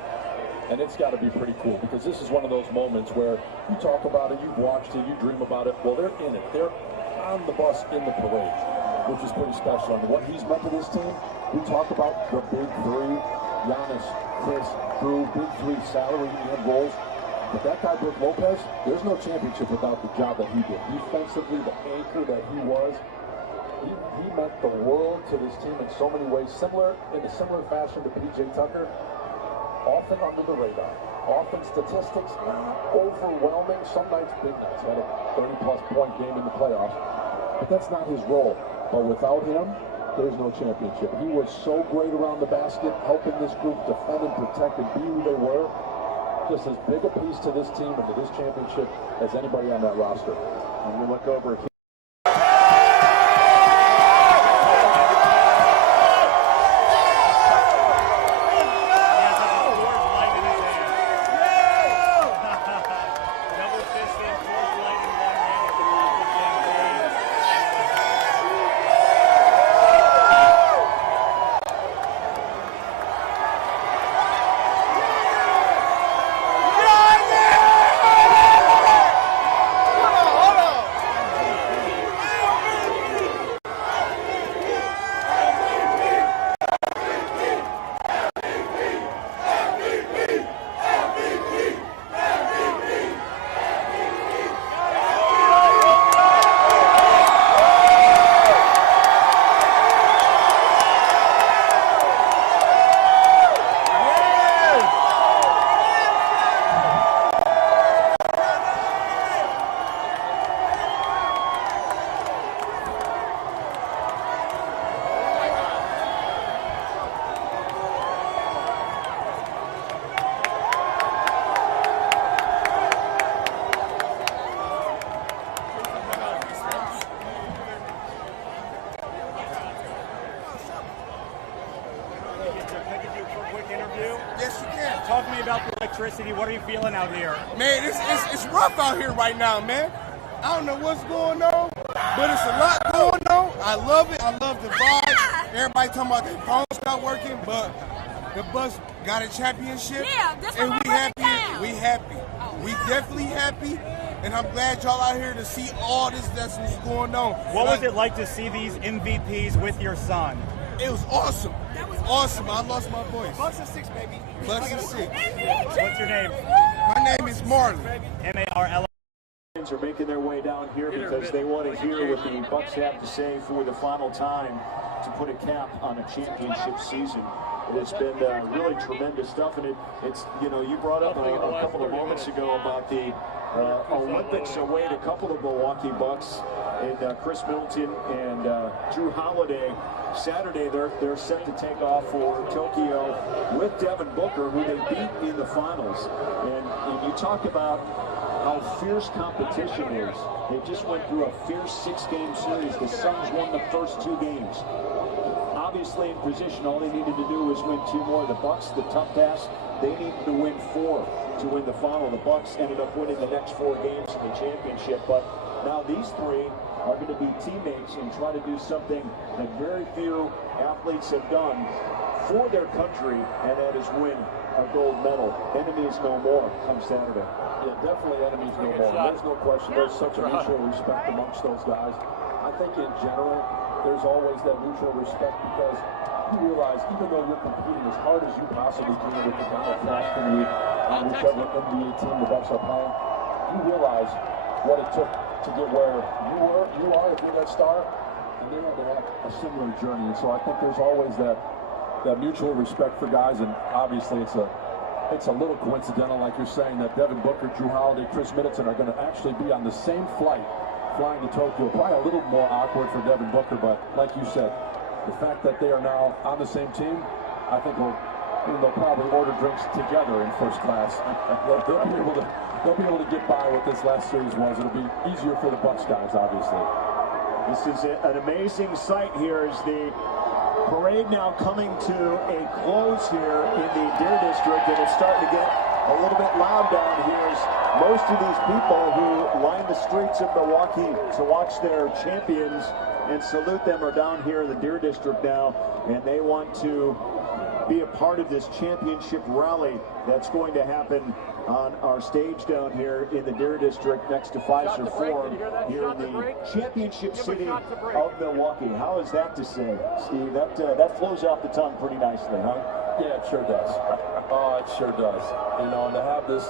And it's got to be pretty cool, because this is one of those moments where you talk about it, you've watched it, you dream about it. Well, they're in it. They're on the bus in the parade, which is pretty special. And what he's meant to this team, we talk about the big three, Giannis, Chris, Drew, big three salary and goals. But that guy, Brooke Lopez, there's no championship without the job that he did. Defensively, the anchor that he was. He meant the world to this team in so many ways, in a similar fashion to P.J. Tucker. Often under the radar. Often statistics not overwhelming. Some nights, big nights. Had a 30-plus point game in the playoffs. But that's not his role. But without him, there's no championship. He was so great around the basket, helping this group defend and protect and be who they were. Just as big a piece to this team and to this championship as anybody on that roster. And we look over here. Talk to me about the electricity. What are you feeling out here? Man, it's rough out here right now, man. I don't know what's going on, but it's a lot going on. I love it. I love the vibe. Everybody talking about their phones not working, but the Bucks got a championship. Yeah, that's and what we happy. We happy. We definitely happy. And I'm glad y'all out here to see all this that's what's going on. What was it like to see these MVPs with your son? It was awesome. That was awesome. I lost my voice. Bucks and 6, baby. Bucks and 6. What's your name? My name is Marlon. M-A-R-L. Are making their way down here because they want to hear what the Bucks have to say for the final time to put a cap on a championship season. It's been really tremendous stuff, and it's you know, you brought up a couple of moments ago about the Olympics await a couple of Milwaukee Bucks and Chris Middleton and Drew Holiday. Saturday they're set to take off for Tokyo with Devin Booker, who they beat in the finals. And you talk about how fierce competition is. They just went through a fierce 6-game series. The Suns won the first 2 games. Obviously in position, all they needed to do was win 2 more. The Bucks, the tough task, they needed to win 4 to win the final. The Bucks ended up winning the next 4 games in the championship, but now these 3 are going to be teammates and try to do something that very few athletes have done for their country, and that is win a gold medal. Enemies no more come Saturday. Yeah, definitely enemies no more. There's no question. There's such a mutual respect amongst those guys. I think in general, there's always that mutual respect because you realize even though you're competing as hard as you possibly can with the Donald Claxton League and whichever NBA team the Bucks are playing, you realize what it took to get where you are if you're that star, and they had to have a similar journey. And so I think there's always that mutual respect for guys, and obviously it's a little coincidental, like you're saying, that Devin Booker, Drew Holiday, Chris Middleton are going to actually be on the same flight flying to Tokyo. Probably a little more awkward for Devin Booker, but like you said, the fact that they are now on the same team, I think they'll probably order drinks together in first class. They'll be able to get by what this last series was. It'll be easier for the Bucks guys, obviously. This is an amazing sight here as the parade now coming to a close here in the Deer District, and it's starting to get a little bit loud down here as most of these people who line the streets of Milwaukee to watch their champions and salute them are down here in the Deer District now, and they want to be a part of this championship rally that's going to happen on our stage down here in the Deer District next to Pfizer Forum here in the championship city of Milwaukee. How is that to say, Steve? That flows off the tongue pretty nicely, huh? Yeah, it sure does. Oh, it sure does. You know, and to have this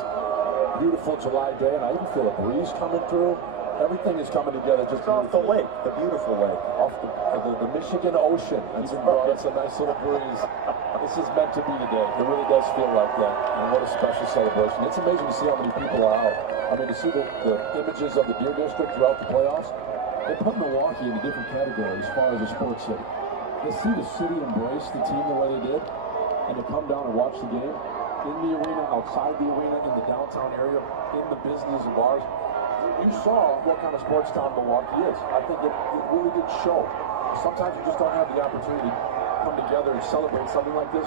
beautiful July day, and I even feel a breeze coming through. Everything is coming together just off the lake, the beautiful lake. Off the Michigan Ocean. It's a nice little breeze. This is meant to be today. It really does feel like that. And what a special celebration. It's amazing to see how many people are out. I mean, to see the images of the Deer District throughout the playoffs, they put Milwaukee in a different category as far as a sports city. to see the city embrace the team the way they did, and to come down and watch the game in the arena, outside the arena, in the downtown area, in the businesses and bars. You saw what kind of sports town Milwaukee is. I think it really did show. Sometimes you just don't have the opportunity to come together and celebrate something like this.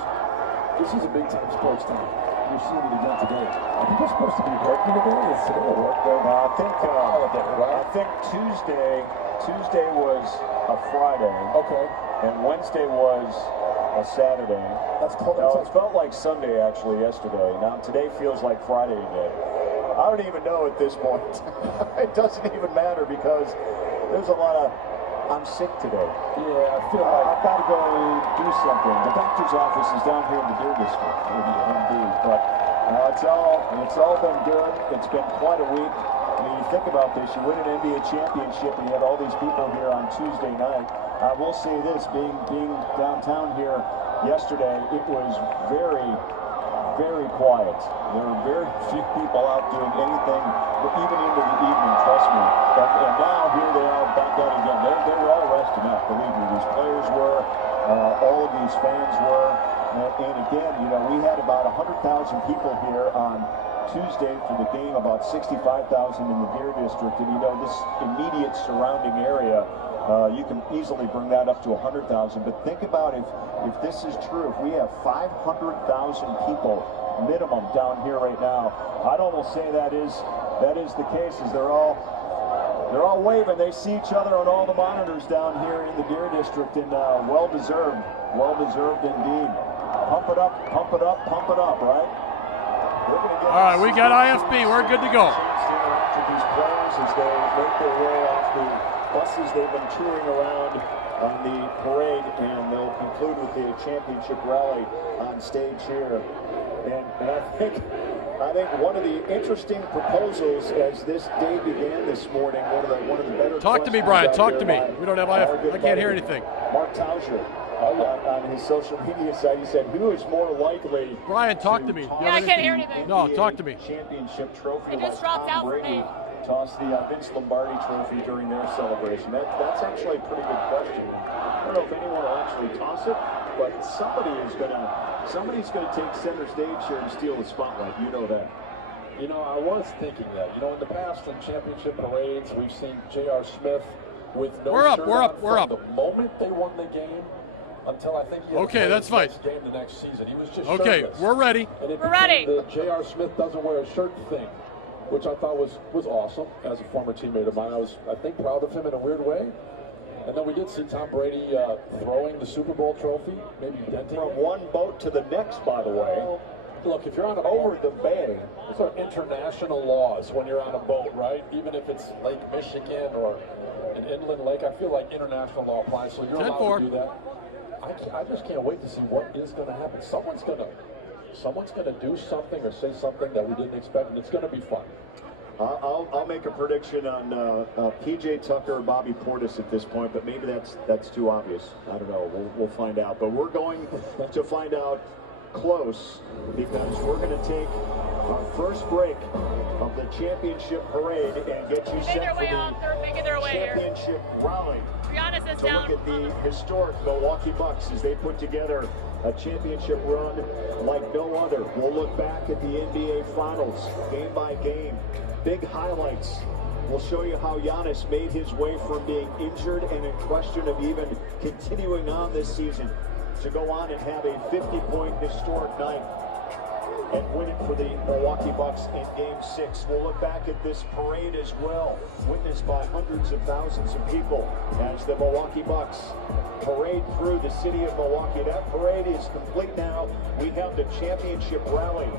This is a big-time sports town. You're seeing it again today. Are people supposed to be working today? It's today or work day? I think Tuesday was a Friday. Okay. And Wednesday was a Saturday. That's cold. No, it felt like Sunday actually yesterday. Now today feels like Friday today. I don't even know at this point. It doesn't even matter because there's a lot of, I'm sick today. Yeah, I feel like I've got to go do something. The doctor's office is down here in the Deer District, indeed. But it's all been good. It's been quite a week. I mean, you think about this, you win an NBA championship and you had all these people here on Tuesday night. I will say this, being downtown here yesterday, it was very, very quiet. There were very few people out doing anything, even into the evening, trust me. And now here they are back out again. They were all resting up, believe me. These players were, all of these fans were. And again, you know, we had about 100,000 people here on Tuesday for the game, about 65,000 in the Deer District. And you know, this immediate surrounding area, you can easily bring that up to 100,000. But think about if this is true, if we have 500,000 people minimum down here right now, I'd almost say that is the case, as they're all waving. They see each other on all the monitors down here in the Deer District, and well deserved indeed. Pump it up, pump it up, pump it up, right? All right, we got IFB. We're good to go. These players, as they make their way off the buses, they've been touring around on the parade, and they'll conclude with the championship rally on stage here. And I think one of the interesting proposals as this day began this morning, one of the better. Talk to me, Brian. Talk to me. We don't have IFB. I can't hear anything. Mark Tauser. On his social media site, he said, "Who is more likely?" Brian, talk to me. Yeah, I can't hear anything. No, talk to me. Championship trophy. It just dropped out for me. Tossed the Vince Lombardi trophy during their celebration. That's actually a pretty good question. I don't know if anyone will actually toss it, but somebody's gonna take center stage here and steal the spotlight. You know that. You know, I was thinking that. You know, in the past, in championship parades, we've seen J.R. Smith with no shirt on from the moment they won the game until I think he had that's fine. Game the next season. He was just okay. shirtless. We're ready. And it we're ready. The J.R. Smith doesn't wear a shirt thing, which I thought was awesome. As a former teammate of mine, I think proud of him in a weird way. And then we did see Tom Brady throwing the Super Bowl trophy, maybe denting from one boat to the next, by the way. Look, if you're on a over boat, the bay, those are international laws when you're on a boat, right? Even if it's Lake Michigan or an inland lake, I feel like international law applies, so you're allowed to do that. I just can't wait to see what is going to happen. Someone's going to do something or say something that we didn't expect, and it's going to be fun. I'll make a prediction on P.J. Tucker or Bobby Portis at this point, but maybe that's too obvious. I don't know. We'll find out. But we're going to find out close, because we're going to take our first break of the championship parade and get you set for the championship rally. Giannis is to down. look at the historic Milwaukee Bucks as they put together a championship run like no other. We'll look back at the NBA Finals, game by game. Big highlights. We'll show you how Giannis made his way from being injured and in question of even continuing on this season to go on and have a 50-point historic night and win it for the Milwaukee Bucks in Game 6. We'll look back at this parade as well, witnessed by hundreds of thousands of people as the Milwaukee Bucks parade through the city of Milwaukee. That parade is complete now. We have the championship rally.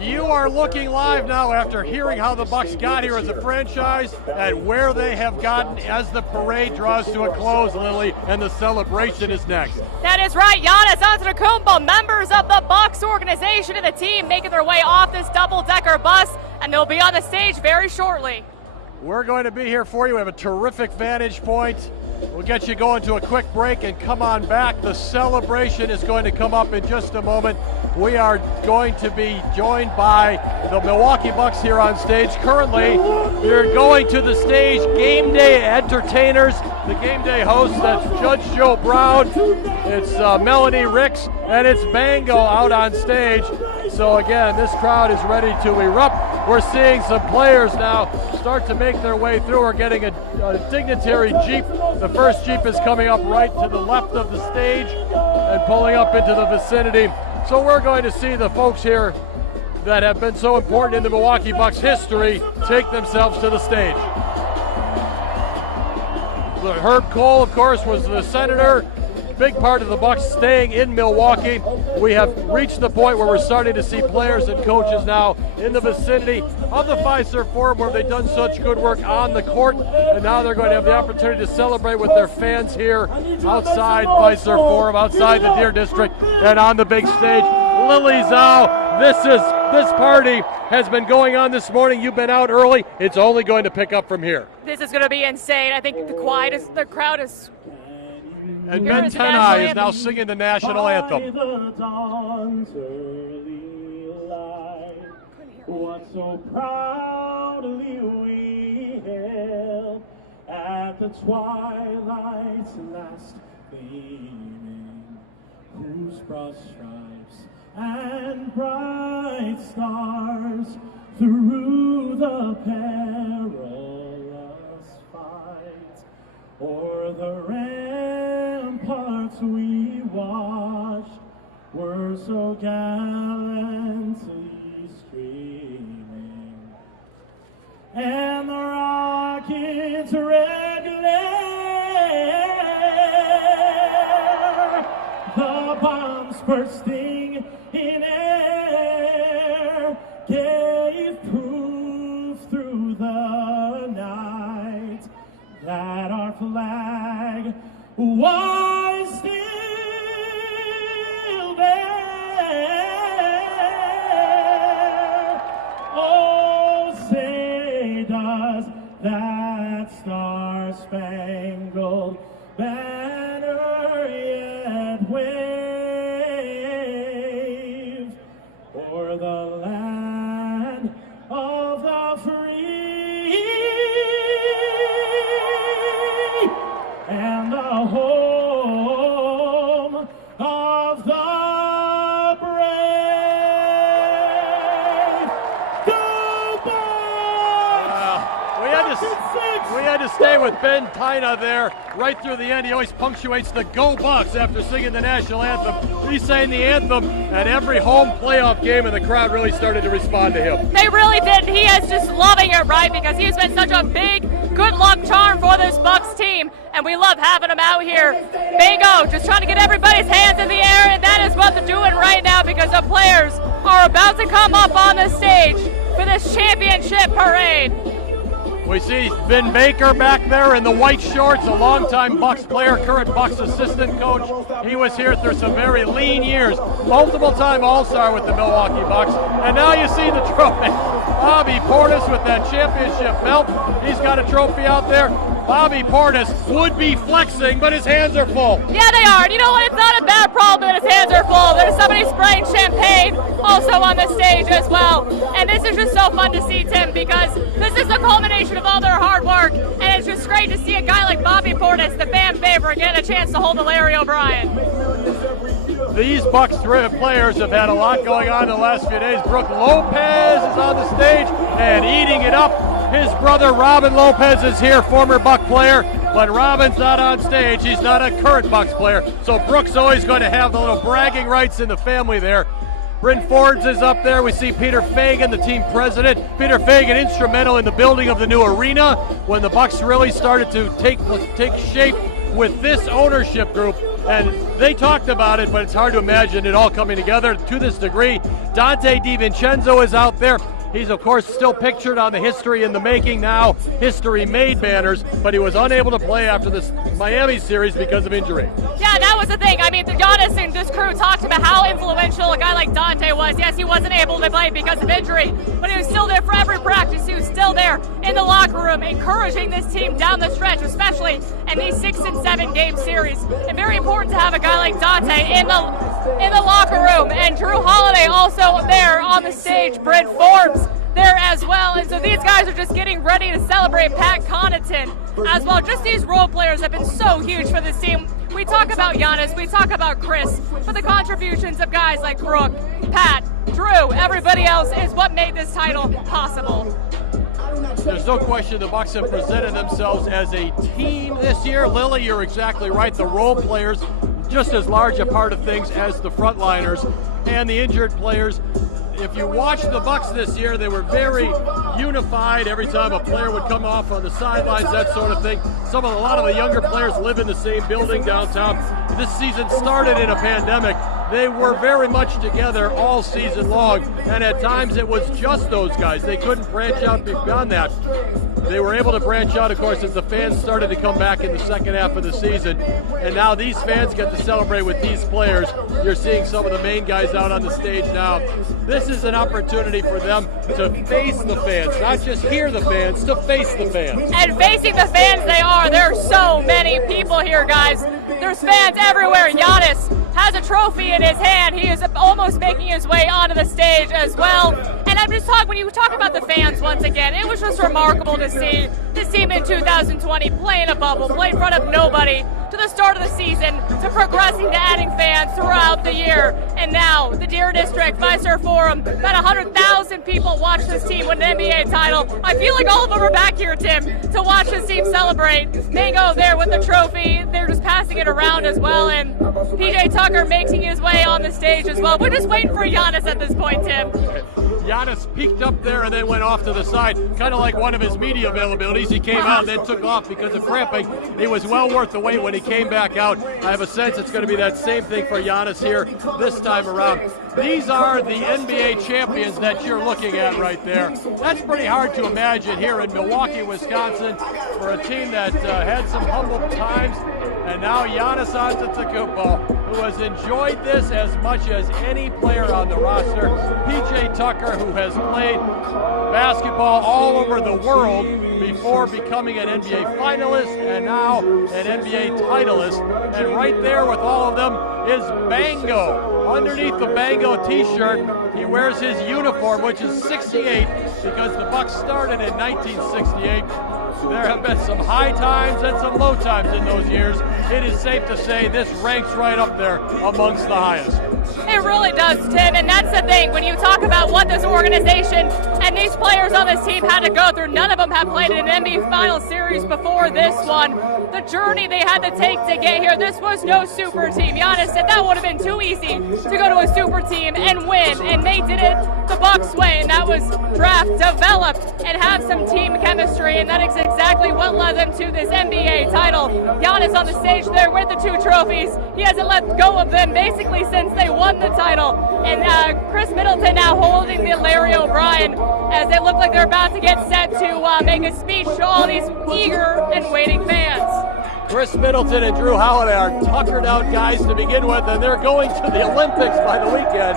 You are looking live now after hearing how the Bucks got here as a franchise and where they have gotten as the parade draws to a close, Lily, and the celebration is next. That is right. Giannis Antetokounmpo, members of the Bucks organization and the team making their way off this double-decker bus, and they'll be on the stage very shortly. We're going to be here for you. We have a terrific vantage point. We'll get you going to a quick break and come on back. The celebration is going to come up in just a moment. we are going to be joined by the Milwaukee Bucks here on stage. Currently, we're going to the stage, game day entertainers, the game day host, that's Judge Joe Brown, it's Melanie Ricks, and it's Bango out on stage. So again, this crowd is ready to erupt. We're seeing some players now start to make their way through. We're getting a dignitary Jeep. The first Jeep is coming up right to the left of the stage and pulling up into the vicinity. So we're going to see the folks here that have been so important in the Milwaukee Bucks history take themselves to the stage. Herb Kohl, of course, was the senator. Big part of the Bucks staying in Milwaukee. We have reached the point where we're starting to see players and coaches now in the vicinity of the Fiserv Forum, where they've done such good work on the court, and now they're going to have the opportunity to celebrate with their fans here outside Fiserv Forum, outside the Deer District, and on the big stage. Lily Zhao, this party has been going on this morning. You've been out early. It's only going to pick up from here. This is going to be insane. I think the crowd is. And Ben Tenai is now singing the national anthem. What so proudly we hailed at the twilight's last gleaming, whose broad stripes and bright stars through the perilous fight o'er the ramparts we watched were so gallantly streaming, and the rocket's red glare, the bombs bursting in air, gave proof through the night that our flag was still there. Oh, say does that star-spangled banner yet wave o'er the land of the free and the home of the brave. Go Bucks! We had to stay with Ben Tina there right through the end. He always punctuates the Go Bucks after singing the national anthem. He sang the anthem at every home playoff game, and the crowd really started to respond to him. They really did. He is just loving it, right? Because he's been such a big good luck charm for this Bucks team, and we love having him out here. Bingo, just trying to get everybody's hands in the air, and that is what they're doing right now because the players are about to come up on the stage for this championship parade. We see Vin Baker back there in the white shorts, a longtime Bucks player, current Bucks assistant coach. He was here through some very lean years, multiple-time All-Star with the Milwaukee Bucks. And now you see the trophy. Bobby Portis with that championship belt. He's got a trophy out there. Bobby Portis would be flexing, but his hands are full. Yeah, they are. And you know what? It's not a bad problem that his hands are full. There's somebody spraying champagne also on the stage as well. And this is just so fun to see, Tim, because this is the culmination of all their hard work. And it's just great to see a guy like Bobby Portis, the fan favorite, get a chance to hold the Larry O'Brien. These Bucks players have had a lot going on in the last few days. Brooke Lopez is on the stage and eating it up. His brother Robin Lopez is here, former Buck player, but Robin's not on stage. He's not a current Bucks player. So Brooke's always going to have the little bragging rights in the family there. Bryn Fords is up there. We see Peter Fagan, the team president. Peter Fagan instrumental in the building of the new arena when the Bucks really started to take shape with this ownership group. And they talked about it, but it's hard to imagine it all coming together to this degree. Dante DiVincenzo is out there. He's, of course, still pictured on the History in the Making now, History Made banners, but he was unable to play after this Miami series because of injury. Yeah, that was the thing. I mean, Giannis and this crew talked about how influential a guy like Dante was. Yes, he wasn't able to play because of injury, but he was still there for every practice. He was still there in the locker room, encouraging this team down the stretch, especially in these 6 and 7 game series. And very important to have a guy like Dante in the locker room, and Drew Holiday also there on the stage. Brent Forbes there as well, and so these guys are just getting ready to celebrate. Pat Connaughton as well. Just these role players have been so huge for this team. We talk about Giannis, we talk about Chris, but the contributions of guys like Brooke, Pat, Drew, everybody else is what made this title possible. There's no question the Bucks have presented themselves as a team this year. Lily, you're exactly right. The role players, just as large a part of things as the frontliners and the injured players. If you watch the Bucks this year, they were very unified. Every time a player would come off on the sidelines, that sort of thing. A lot of the younger players live in the same building downtown. This season started in a pandemic. They were very much together all season long, and at times it was just those guys. They couldn't branch out beyond that. They were able to branch out, of course, as the fans started to come back in the second half of the season. And now these fans get to celebrate with these players. You're seeing some of the main guys out on the stage now. This is an opportunity for them to face the fans, not just hear the fans, to face the fans. And facing the fans they are. There are so many people here, guys. There's fans everywhere. Giannis has a trophy in his hand. He is almost making his way onto the stage as well. And I'm just talking, when you talk about the fans once again, it was just remarkable to see this team in 2020 play in a bubble, play in front of nobody, to the start of the season, to progressing to adding fans throughout the year. And now, the Deer District, Fiserv Forum, about 100,000 people watch this team win an NBA title. I feel like all of them are back here, Tim, to watch this team celebrate. Mango there with the trophy. They're just passing it around as well. And PJ Tucker making his way on the stage as well. We're just waiting for Giannis at this point, Tim. Giannis peeked up there and then went off to the side, kind of like one of his media availabilities. He came out and then took off because of cramping. It was well worth the wait when he came back out. I have a sense it's going to be that same thing for Giannis here this time around. These are the NBA champions that you're looking at right there. That's pretty hard to imagine here in Milwaukee, Wisconsin, for a team that had some humble times. And now Giannis Antetokounmpo, who has enjoyed this as much as any player on the roster. PJ Tucker, who has played basketball all over the world before becoming an NBA finalist and now an NBA titleist. And right there with all of them is Bango. Underneath the Bango t-shirt, he wears his uniform, which is 68, because the Bucks started in 1968. There have been some high times and some low times in those years. It is safe to say this ranks right up there amongst the highest. It really does, Tim, and that's the thing. When you talk about what this organization and these players on this team had to go through, none of them have played in an NBA Finals series before this one. The journey they had to take to get here, this was no super team. Giannis said that would have been too easy to go to a super team and win, and they did it the Bucks way, and that was draft, develop, and have some team chemistry, and that is exactly what led them to this NBA title. Giannis on the stage there with the 2 trophies. He hasn't let go of them basically since they won the title. And Chris Middleton now holding the Larry O'Brien as they look like they're about to get set to make a speech to all these eager and waiting fans. Chris Middleton and Drew Holiday are tuckered out guys to begin with, and they're going to the Olympics by the weekend.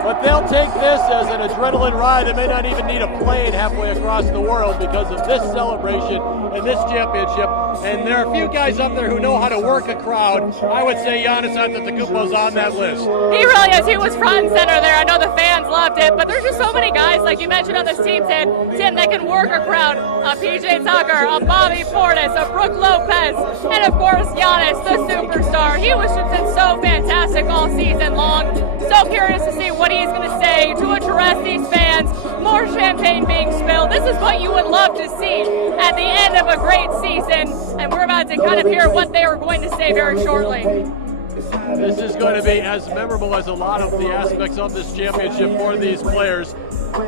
But they'll take this as an adrenaline ride. They may not even need a plane halfway across the world because of this celebration and this championship. And there are a few guys up there who know how to work a crowd. I would say Giannis Antetokounmpo's on that list. He really is. He was front and center there. I know the fans loved it, but there's just so many guys, like you mentioned on this team, Tim, that can work a crowd. A PJ Tucker, a Bobby Portis, a Brooke Lopez, and of course Giannis, the superstar. He was just been so fantastic all season long. So curious to see what he's going to say to address these fans. More champagne being spilled. This is what you would love to see at the end of a great season. And we're about to kind of hear what they are going to say very shortly. This is going to be as memorable as a lot of the aspects of this championship for these players.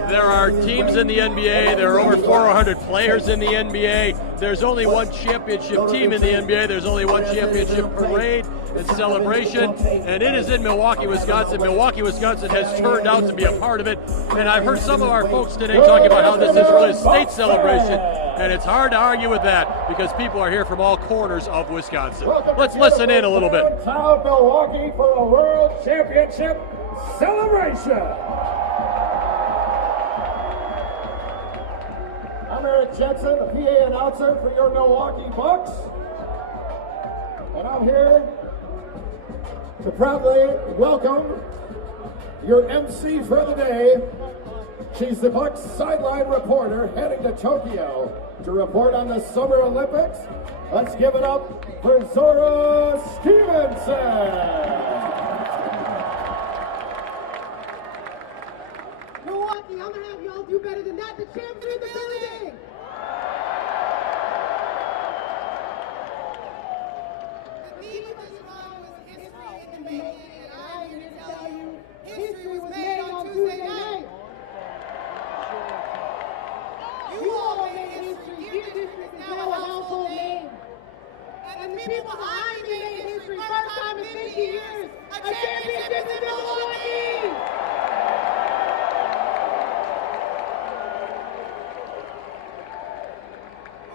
There are teams in the NBA. There are over 400 players in the NBA. There's only one championship team in the NBA. There's only one championship parade and celebration, and it is in Milwaukee, Wisconsin. Milwaukee, Wisconsin has turned out to be a part of it, and I've heard some of our folks today talking about how this is really a state celebration, and it's hard to argue with that because people are here from all corners of Wisconsin. Let's listen in a little bit. South Milwaukee for a World Championship celebration. I'm Eric Jetson, the PA announcer for your Milwaukee Bucks. And I'm here to proudly welcome your MC for the day. She's the Bucks sideline reporter heading to Tokyo to report on the Summer Olympics. Let's give it up for Zora Stevenson. Milwaukee, I'm gonna have y'all do better than that. The champion in the building. The theme of this song was history in the making, and I'm here to tell you, history was made on Tuesday night. You all made history. Your district is now a household name. And the people behind me made history. First time in 50 years, a championship in Milwaukee.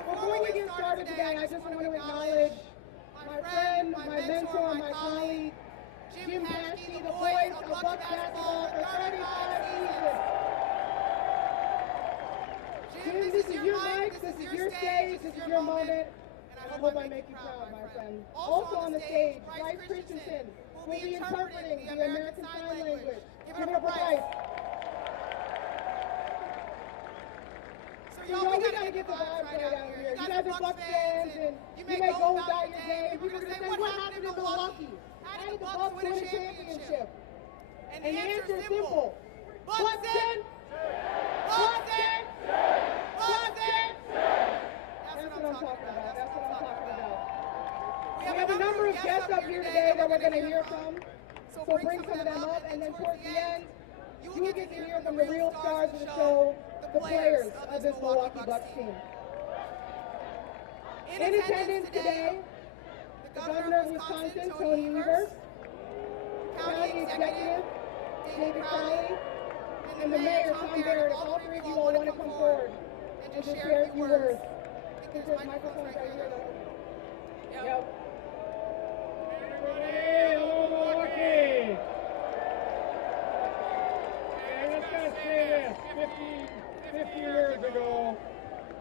Before we get started today, I just want to acknowledge my friend, my mentor, my colleague, Jim Paschke, the voice of Bucks basketball for 35 seasons. Jim, this is your mic, this is your stage, this is your moment, and I hope I make you proud, my friend. Also on the stage, Bryce Christensen will be interpreting the American Sign Language. Give it up for Bryce. So y'all, we gotta get the vibes right out here. You guys are Bucks fans, and you may go about your day, and people are gonna say, what happened in Milwaukee? How did the Bucks win a championship? And the answer is simple. Bucks in! Bucks in! Bucks in! That's what I'm talking about. That's what I'm talking about. We have a number of guests up here today that we're gonna hear from. So bring some of them up, and then towards the end, you will get to hear from the real stars of the show, the players of this Milwaukee Bucks team. In attendance today, the Governor of Wisconsin, Tony Evers, County Executive, David Crowley, and the Mayor, Tom Barrett. If all three of you all want to come forward and just share a few words. I think there's microphones right here. Yep. Everybody, hello Milwaukee! Hey, let's just say this. 50 years ago,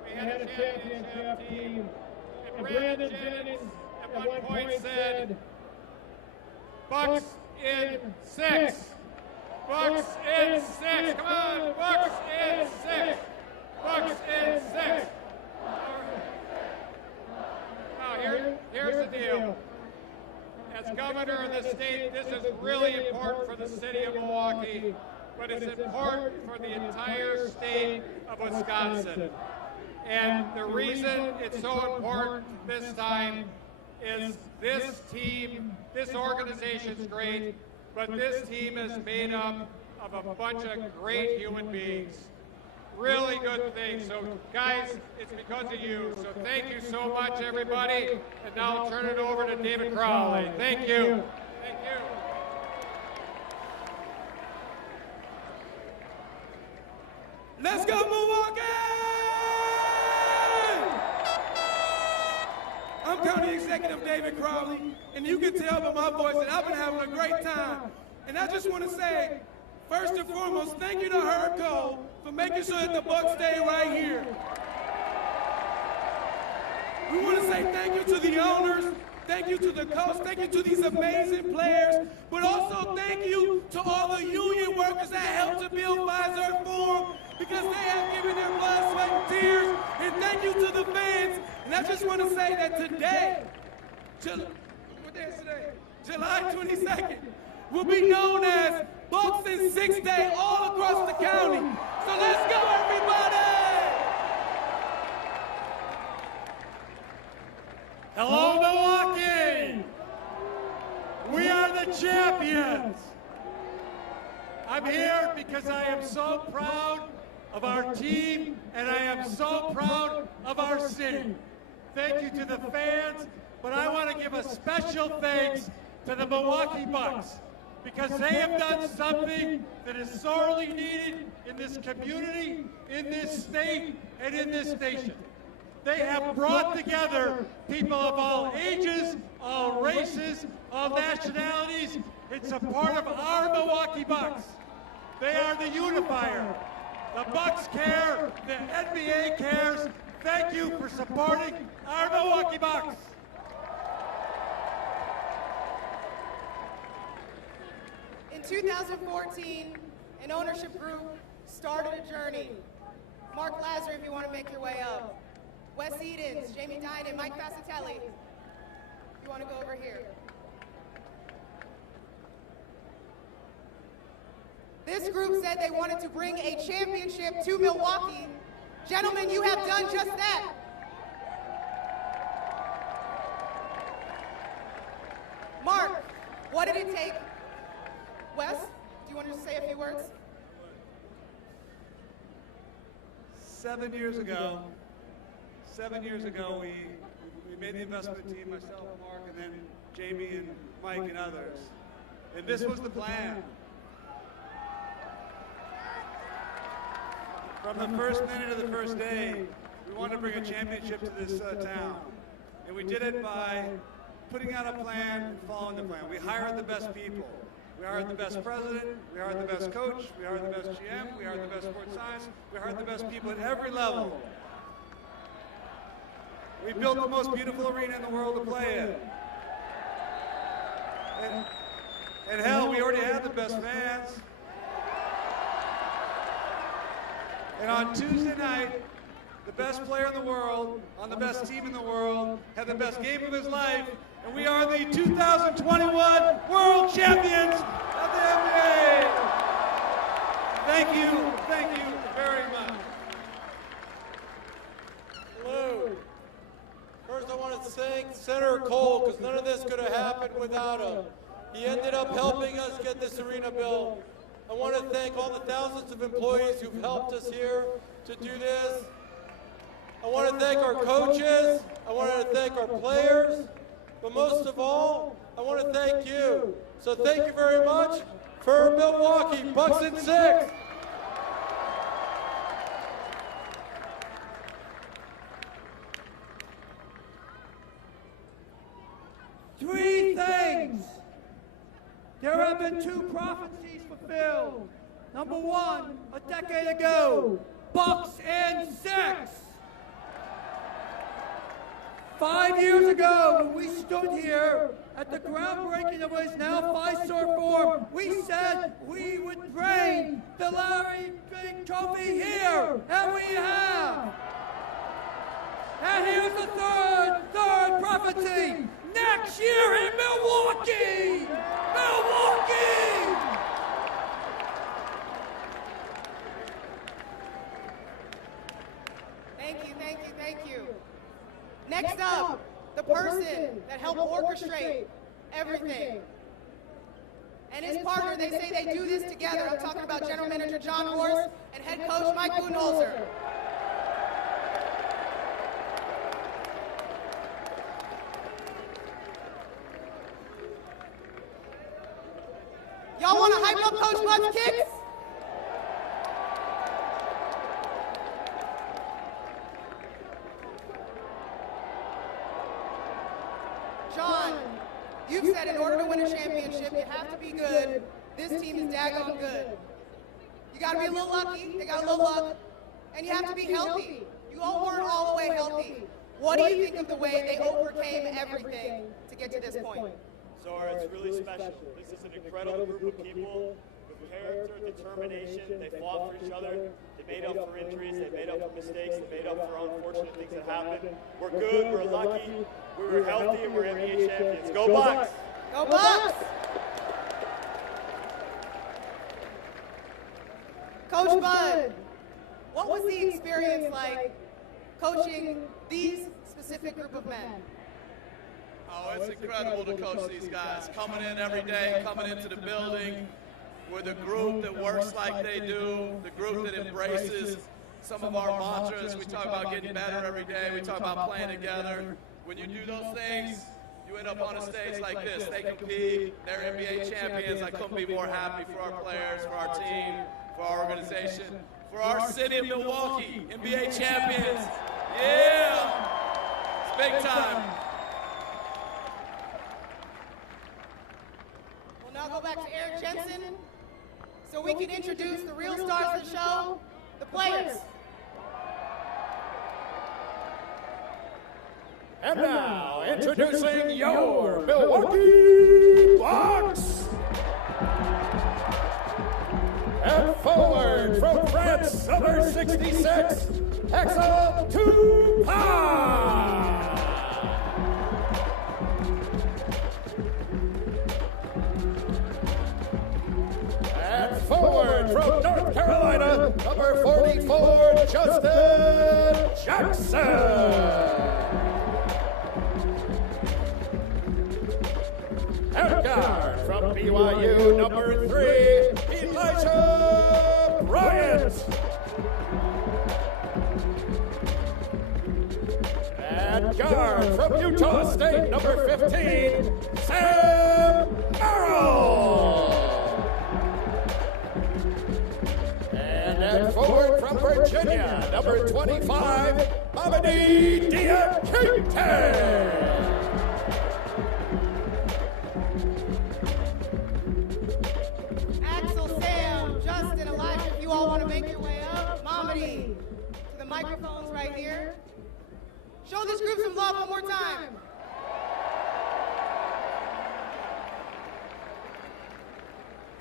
we had a championship team, and Brandon Jennings at one point said, Bucks in 6. Bucks in 6. Come on, Bucks in 6. Bucks in 6. Now here's the deal. As governor of the state, this is really important for the city of Milwaukee, but it's important for the entire state of Wisconsin. And the reason it's so important this time is this team, this organization's great, but this team is made up of a bunch of great human beings. Really good things. So guys, it's because of you. So thank you so much, everybody. And now I'll turn it over to David Crowley. Thank you. Thank you. Let's go, Milwaukee! I'm County Executive David Crowley, and you can tell by my voice that I've been having a great time. And I just want to say, first and foremost, thank you to Herb Cole for making sure that the Bucks stay right here. We want to say thank you to the owners, thank you to the coach, thank you to these amazing players, but also thank you to all the union workers that helped to build Pfizer Forum, because they have given their blood, sweat, and tears. And thank you to the fans. And I just want to say that today, what day is today? July 22nd, will be known as Bucks in 6 Day all across the county. So let's go, everybody! Hello, Milwaukee! We are the champions! I'm here because I am so proud of our team, and I am so proud of our city. Thank you to the fans, but I want to give a special thanks to the Milwaukee Bucks, because they have done something that is sorely needed in this community, in this state, and in this nation. They have brought together people of all ages, all races, all nationalities in support of our Milwaukee Bucks. They are the unifier. The Bucks care. The NBA cares. Thank you for supporting our Milwaukee Bucks. In 2014, an ownership group started a journey. Mark Lazar, if you want to make your way up. Wes Edens, Jamie Dinan, Mike Fascitelli. If you want to go over here. This group said they wanted to bring a championship to Milwaukee. Gentlemen, you have done just that. Mark, what did it take? Wes, do you want to say a few words? 7 years ago, we made the investment team, myself, Mark, and then Jamie and Mike and others. And this was the plan. From the first minute of the first day, we wanted to bring a championship to this town. And we did it by putting out a plan and following the plan. We hired the best people. We hired the best president, we hired the best coach, we hired the best GM, we hired the best sports science, we hired the best people at every level. We built the most beautiful arena in the world to play in. And hell, we already had the best fans. And on Tuesday night, the best player in the world, on the best team in the world, had the best game of his life, and we are the 2021 World Champions of the NBA. Thank you very much. Hello. First, I want to thank Senator Cole, because none of this could have happened without him. He ended up helping us get this arena built. I want to thank all the thousands of employees who've helped us here to do this. I want to thank our coaches. I want to thank our players. But most of all, I want to thank you. So thank you very much for Milwaukee Bucks in 6. Three things. There have been 2 prophecies fulfilled. Number 1, a decade ago, Bucks in 6. 5 years ago, when we stood here at the groundbreaking of what is now Fiserv Forum, we said we would bring the Larry King Trophy here, and we have. And here's the third prophecy. Next year in Milwaukee! Milwaukee! Thank you. Next up, the person that helped orchestrate everything. And his partner, they say they do this together. I'm talking about General Manager John Horst and Head Coach Mike Budenholzer. Y'all want to hype up Coach Butt's kicks? John, you've said in order to win a championship, you have to be good. This team is daggone good. You got to be a little lucky. They got a little luck. And you have to be healthy. You all weren't all the way healthy. What do you think of the way they overcame everything to get to this point? Zara, it's really special. This is an incredible group of people with character, determination. They fought for each other. They made up for injuries. They made up for mistakes. They made up for unfortunate things that happened. We're good. We're lucky. We were healthy, and we're NBA champions. Go Bucks! Go Bucks! Coach Bud, what was the experience like coaching these specific group of men? Oh, it's incredible to coach these guys. Coming in every day, coming into the building with a group that works like they do, the group that embraces some of our mantras. We talk about getting better every day. We talk about playing together. When you do those things, you end up on a stage like this. They compete. They're NBA champions. I couldn't be more happy for our players, for our team, for our organization, for our city of Milwaukee, NBA champions. Yeah! It's big time. We'll now go back to Eric Jensen so we can introduce the real stars of the show. The players. And now, introducing your Milwaukee Bucks. And forward from France, number 66, Axel Tupac. And forward from North Carolina, number 44, Justin Jackson. And guard from BYU, number 3, Elijah Bryant. And guard from Utah State, number 15, Sam Merrill. And forward from Virginia, number 25, Mamadi Diakite. Justin, Elijah, if you all want to make your way up, Mamadi, to the microphones right here. Show this group some love one more time.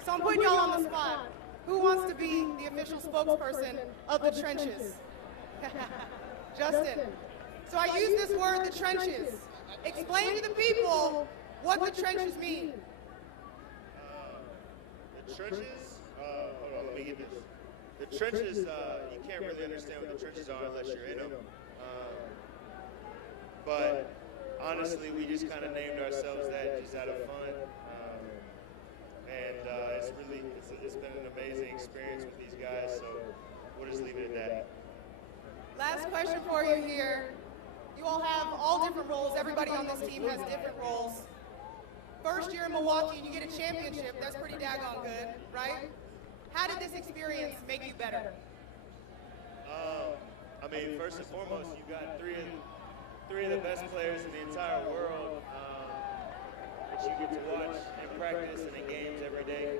So I'm putting y'all on the spot. Who wants to be the official spokesperson of the trenches? Justin. So I use this word, the trenches. Explain to the people what the trenches mean. The trenches? Hold on, let me get this. The trenches, you can't really understand what the trenches are unless you're in them. But honestly, we just kind of named ourselves that just out of fun. And it's been an amazing experience with these guys, so we'll just leave it at that. Last question for you here. You all have all different roles. Everybody on this team has different roles. First year in Milwaukee, and you get a championship. That's pretty daggone good, right? How did this experience make you better? I mean, first and foremost, you got three of the best players in the entire world that you get to watch in practice and in games every day.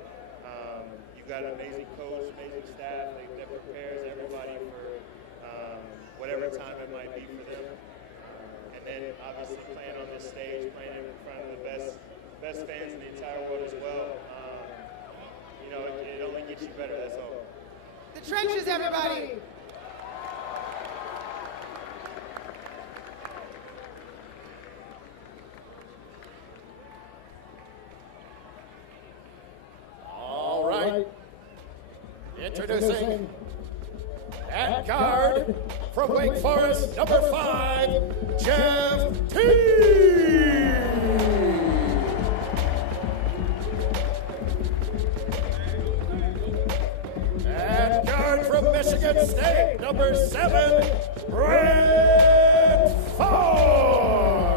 You've got an amazing coach, amazing staff that prepares everybody for whatever time it might be for them. And then obviously playing on this stage, playing in front of the best fans in the entire world as well. You know, it only gets you better, that's all. The trenches, everybody. All right. Introducing at guard from Wake Forest, number 5, Jeff T. At guard from Michigan State, number 7, Brent Ford.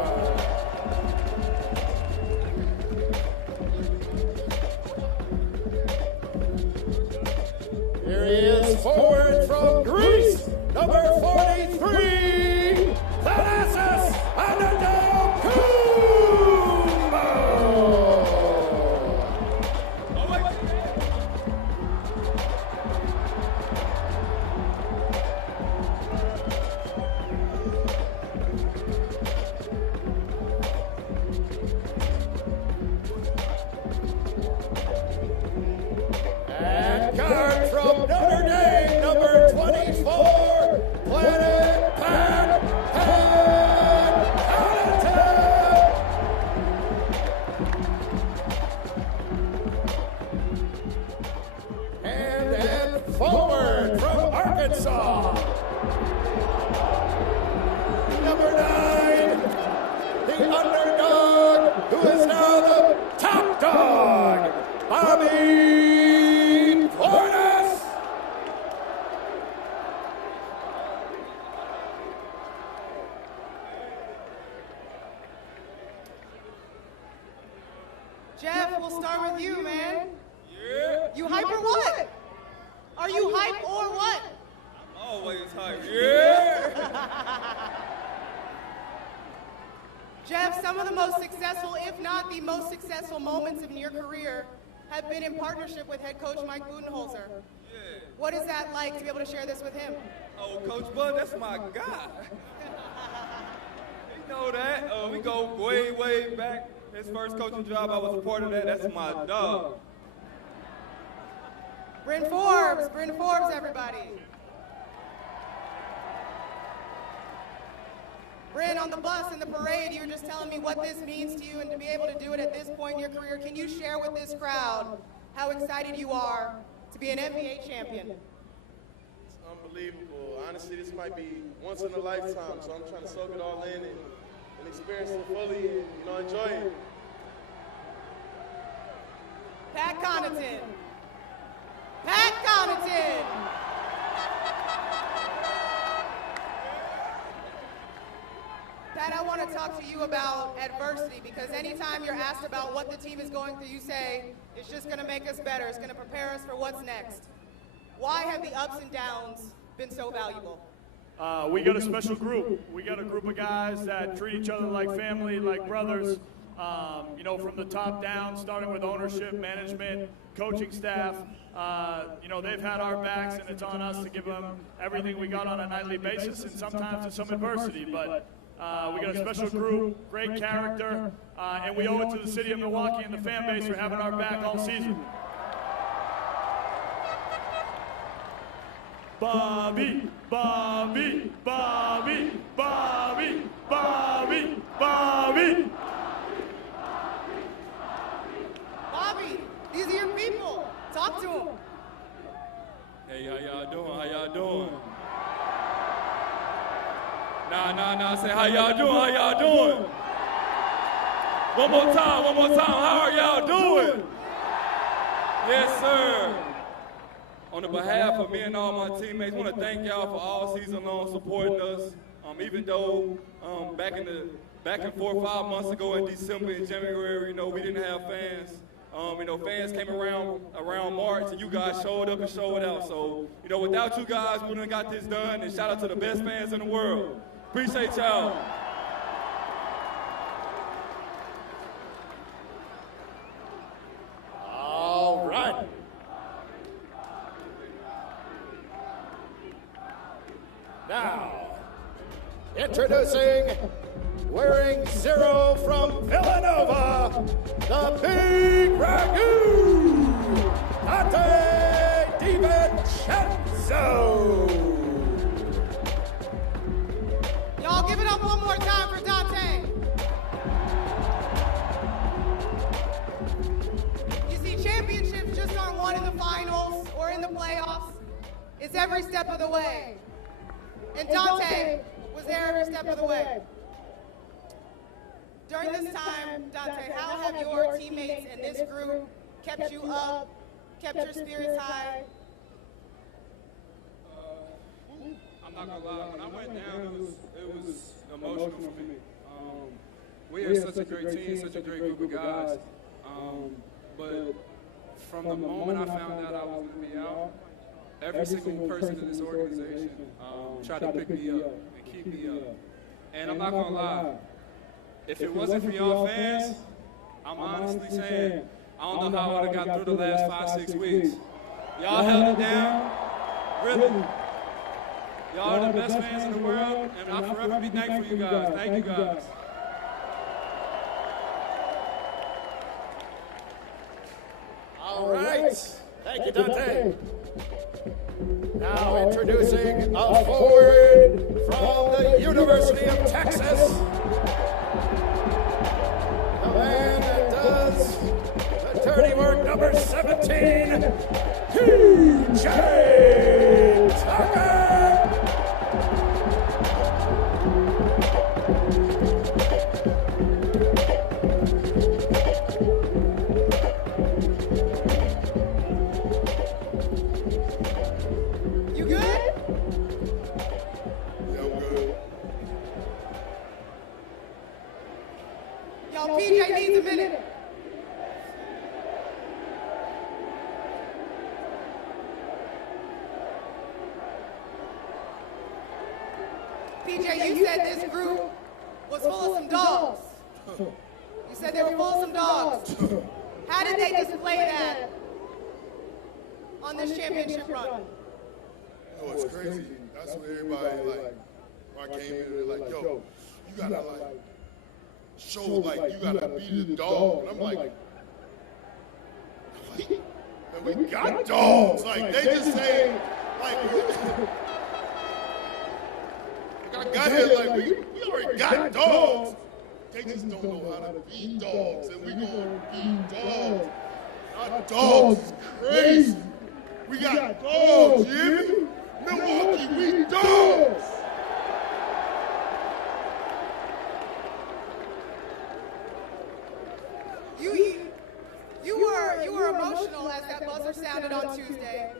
Here he is, forward from Greece, number 43, Thanasis Antetokounmpo. And guard from Notre Dame, number 24, Planet Pat Connaughton. And forward from Arkansas, number 9, the underdog, who is now the top dog, Bobby Portis. Jeff, we'll start with you, man. Yeah. You hype or what? Are you hype or what? I'm always hype. Yeah. Jeff, some of the most successful, if not the most successful moments in your career have been in partnership with head coach Mike Budenholzer. Yeah. What is that like to be able to share this with him? Oh, Coach Bud, that's my guy. You know that. We go way, way back. His first coaching job, I was a part of that. That's my dog. Bryn Forbes, everybody. Bryn, on the bus in the parade, you were just telling me what this means to you, and to be able to do it at this point in your career, can you share with this crowd how excited you are to be an NBA champion? It's unbelievable. Honestly, this might be once in a lifetime, so I'm trying to soak it all in and experience it fully and enjoy it. Pat Connaughton. Pat Connaughton. Pat, I want to talk to you about adversity, because anytime you're asked about what the team is going through, you say, it's just going to make us better. It's going to prepare us for what's next. Why have the ups and downs been so valuable? We got a special group. We got a group of guys that treat each other like family, like brothers. From the top down, starting with ownership, management, coaching staff. They've had our backs, and it's on us to give them everything we got on a nightly basis, and sometimes there's some adversity. But we got a special group, great character, and we owe it to the city of Milwaukee and the fan base for having our back all season. Bobby, Bobby, Bobby, Bobby, Bobby, Bobby. Bobby, these are your people. Talk to them. Hey, how y'all doing? How y'all doing? Nah. Say, how y'all doing? How y'all doing? One more time. How are y'all doing? Yes, sir. On the behalf of me and all my teammates, I want to thank y'all for all season long supporting us. Even though back and forth 5 months ago in December and January, we didn't have fans. Fans came around March, and you guys showed up and showed out. So, without you guys, we wouldn't have got this done. And shout out to the best fans in the world. Appreciate y'all. All right. Now, introducing, wearing 0 from Villanova, the Big Ragu, Dante DiVincenzo. Y'all give it up one more time for Dante. You see, championships just aren't won in the finals or in the playoffs. It's every step of the way. And Dante was there every step of the way. During this time, Dante, how have your teammates and this group kept you up, kept your spirits high? I'm not gonna lie, when I went down, it was emotional for me. We are such a great team, such a great group of guys. But from the moment I found out I was gonna be out, every single person in this organization tried to pick me up and keep me up. And I'm not gonna lie, if it wasn't for y'all fans, I'm honestly saying, I don't know how I would have got through the last 5-6 weeks. Y'all held it down, really. Y'all are the best fans in the world, and I'll forever be thankful for you guys. Thank you guys. All right. Thank you, Dante. Now introducing a forward from the University of Texas. The man that does the dirty work, number 17, PJ Tucker. You good? Yeah, I'm good. Y'all, PJ needs a minute. PJ, you said this group was full of some dogs. You said they were full of some dogs. How did they display that on this championship run? You know, it's crazy. That's what everybody, like, when I came in, they're like, yo, you gotta, like, show, like, you gotta be the dog. And I'm like, man, we got dogs. Like, they just say, like, I got here, like, we already got dogs. They just don't know how to feed dogs, and we gonna feed dogs. Our dogs is crazy. We got dogs, you hear me? Milwaukee, we dogs. You were emotional as that buzzer sounded on Tuesday,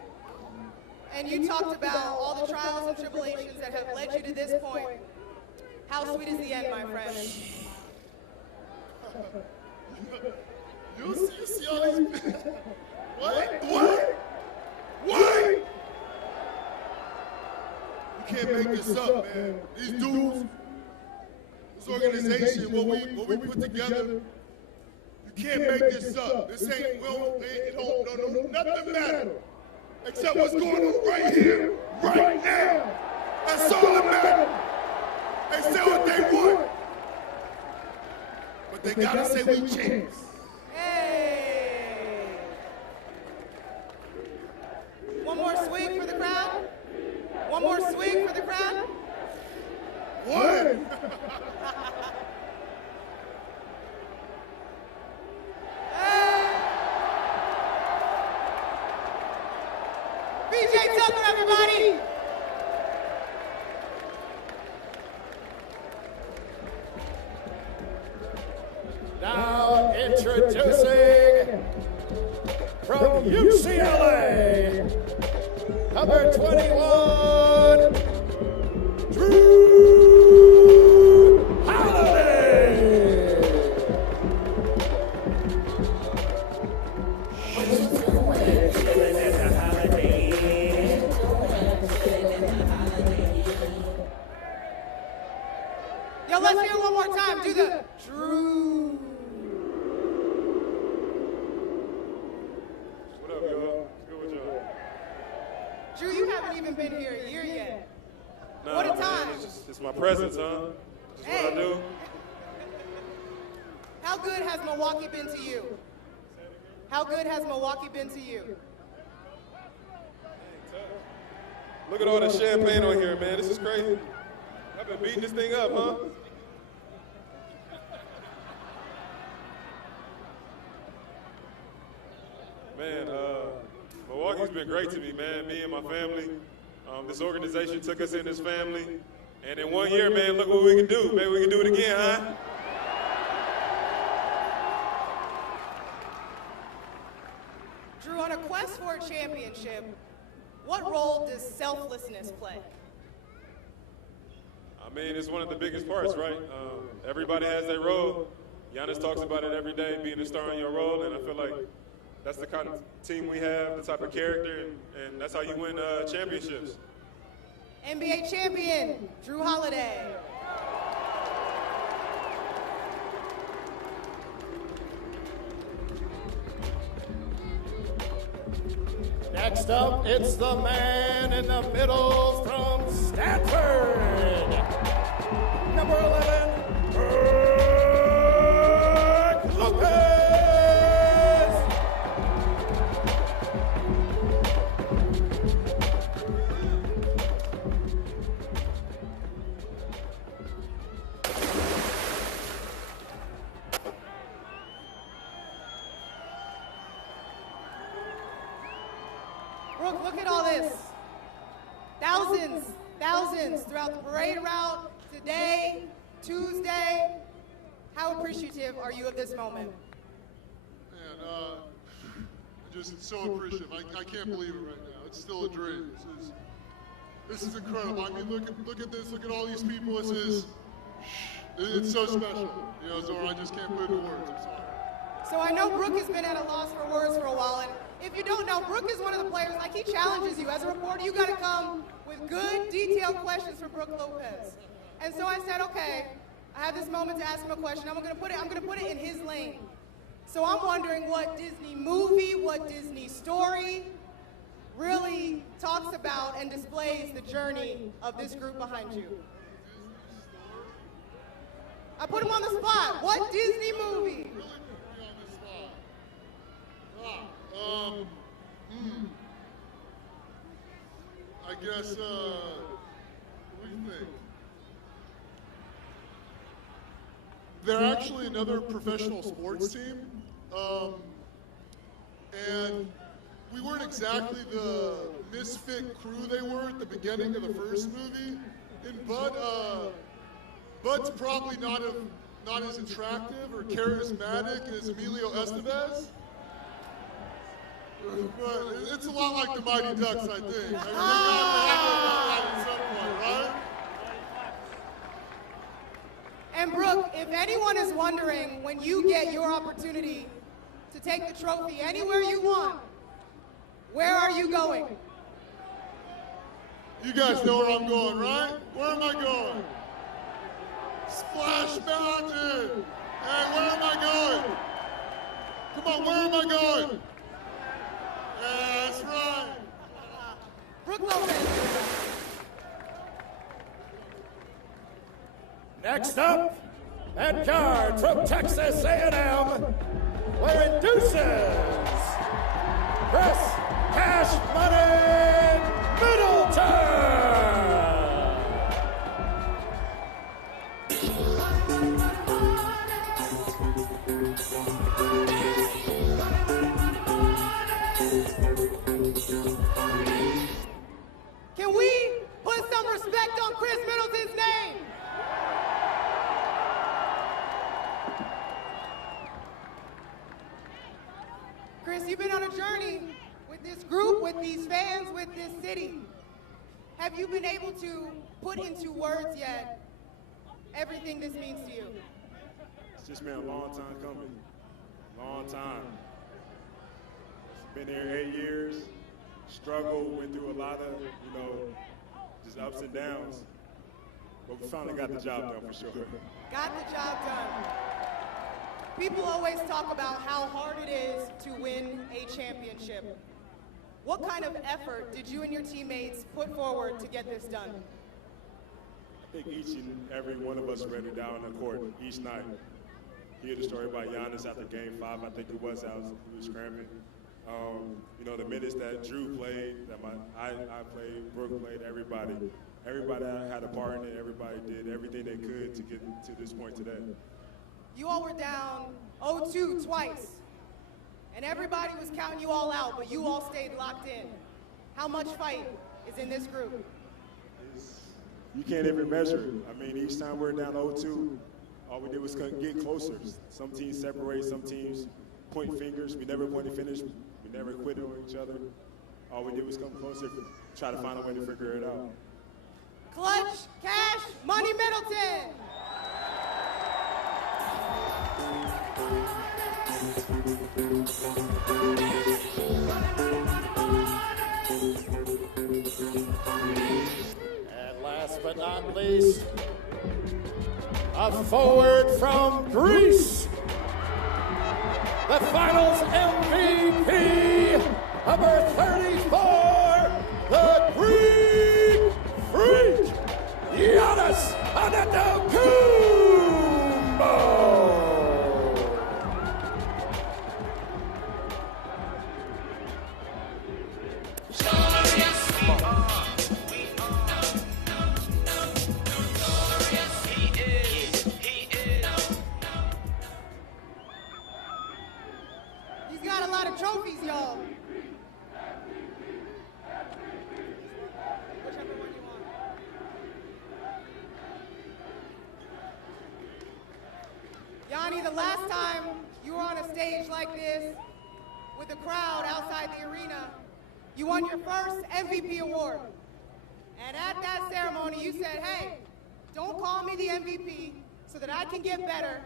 and you talked about all the trials and tribulations that have led you to this point. How sweet is the end, my friend? You see all these? What? You can't make this up, man. These dudes, this organization, what we put together, you can't make this up. This ain't, nothing matters except what's going on right here, right now. That's all that matters. They say what they want, but they gotta say we champs. Hey! One more swing for the crowd? One more swing for the crowd? One! BJ Tucker, everybody! Now introducing from UCLA, number 21, Drew Holiday. Yo, let's hear it one more time. Do the Drew. What up, y'all? What's good with y'all? Drew, you haven't even been here a year yet. Nah, What a man, time. it's my presence, huh? Just what I do. How good has Milwaukee been to you? How good has Milwaukee been to you? Look at all the champagne on here, man. This is crazy. I've been beating this thing up, huh? Man, Milwaukee's been great to me, man. Me and my family. This organization took us in as family. And in 1 year, man, look what we can do. Maybe we can do it again, huh? Drew, on a quest for a championship, what role does selflessness play? I mean, it's one of the biggest parts, right? Everybody has their role. Giannis talks about it every day, being a star in your role, and I feel like that's the kind of team we have, the type of character, and that's how you win championships. NBA champion, Drew Holiday. Next up, it's the man in the middle from Stanford, number 11, Brook Lopez. Brooke, look at all this. Thousands throughout the parade route, today, Tuesday. How appreciative are you of this moment? Man, just so appreciative. I can't believe it right now. It's still a dream. This is incredible. I mean, look at this. Look at all these people. It's so special. You know, Zora, I just can't put it into words. I'm sorry. So I know Brooke has been at a loss for words for a while, and if you don't know, Brooke is one of the players, like he challenges you. As a reporter, you gotta come with good, detailed questions for Brooke Lopez. And so I said, okay, I have this moment to ask him a question. I'm gonna put it in his lane. So I'm wondering what Disney movie, what Disney story really talks about and displays the journey of this group behind you. I put him on the spot. What Disney movie? I guess, what do you think? They're actually another professional sports team, and we weren't exactly the misfit crew they were at the beginning of the first movie. And Bud's probably not as attractive or charismatic as Emilio Estevez. But it's a lot like the Mighty Ducks, I think. I mean, they got at some point, right? And Brooke, if anyone is wondering, when you get your opportunity to take the trophy anywhere you want, where are you going? You guys know where I'm going, right? Where am I going? Splash Mountain! Hey, where am I going? Come on, where am I going? Yeah, that's right. Brooke Lopez. Next up, at guard from Texas A&M, wearing deuces, Chris Cash Money Middleton. Can we put some respect on Chris Middleton's name? Chris, you've been on a journey with this group, with these fans, with this city. Have you been able to put into words yet everything this means to you? It's just been a long time coming. Long time. Been here 8 years. Struggled, went through a lot of, just ups and downs. But we finally got the job done for sure. Got the job done. People always talk about how hard it is to win a championship. What kind of effort did you and your teammates put forward to get this done? I think each and every one of us read it down on the court each night. You hear the story about Giannis after Game 5, I think it was, he was scrambling. The minutes that Drew played, that I played, Brooke played, everybody had a part in it. Everybody did everything they could to get to this point today. You all were down 0-2 twice, and everybody was counting you all out, but you all stayed locked in. How much fight is in this group? You can't even measure it. I mean, each time we're down 0-2, all we did was get closer. Some teams separate, some teams point fingers. We never pointed fingers. We never quit on each other. All we did was come closer, try to find a way to figure it out. Clutch, Cash, Money Middleton. And last but not least, a forward from Greece, the finals MVP, number 34, the Greek Freak, Giannis Antetokounmpo. He's got a lot of trophies, y'all. Whichever one you want. Yanni, the last time you were on a stage like this with a crowd outside the arena, you won your first MVP award. And at that ceremony, you said, hey, don't call me the MVP so that I can get better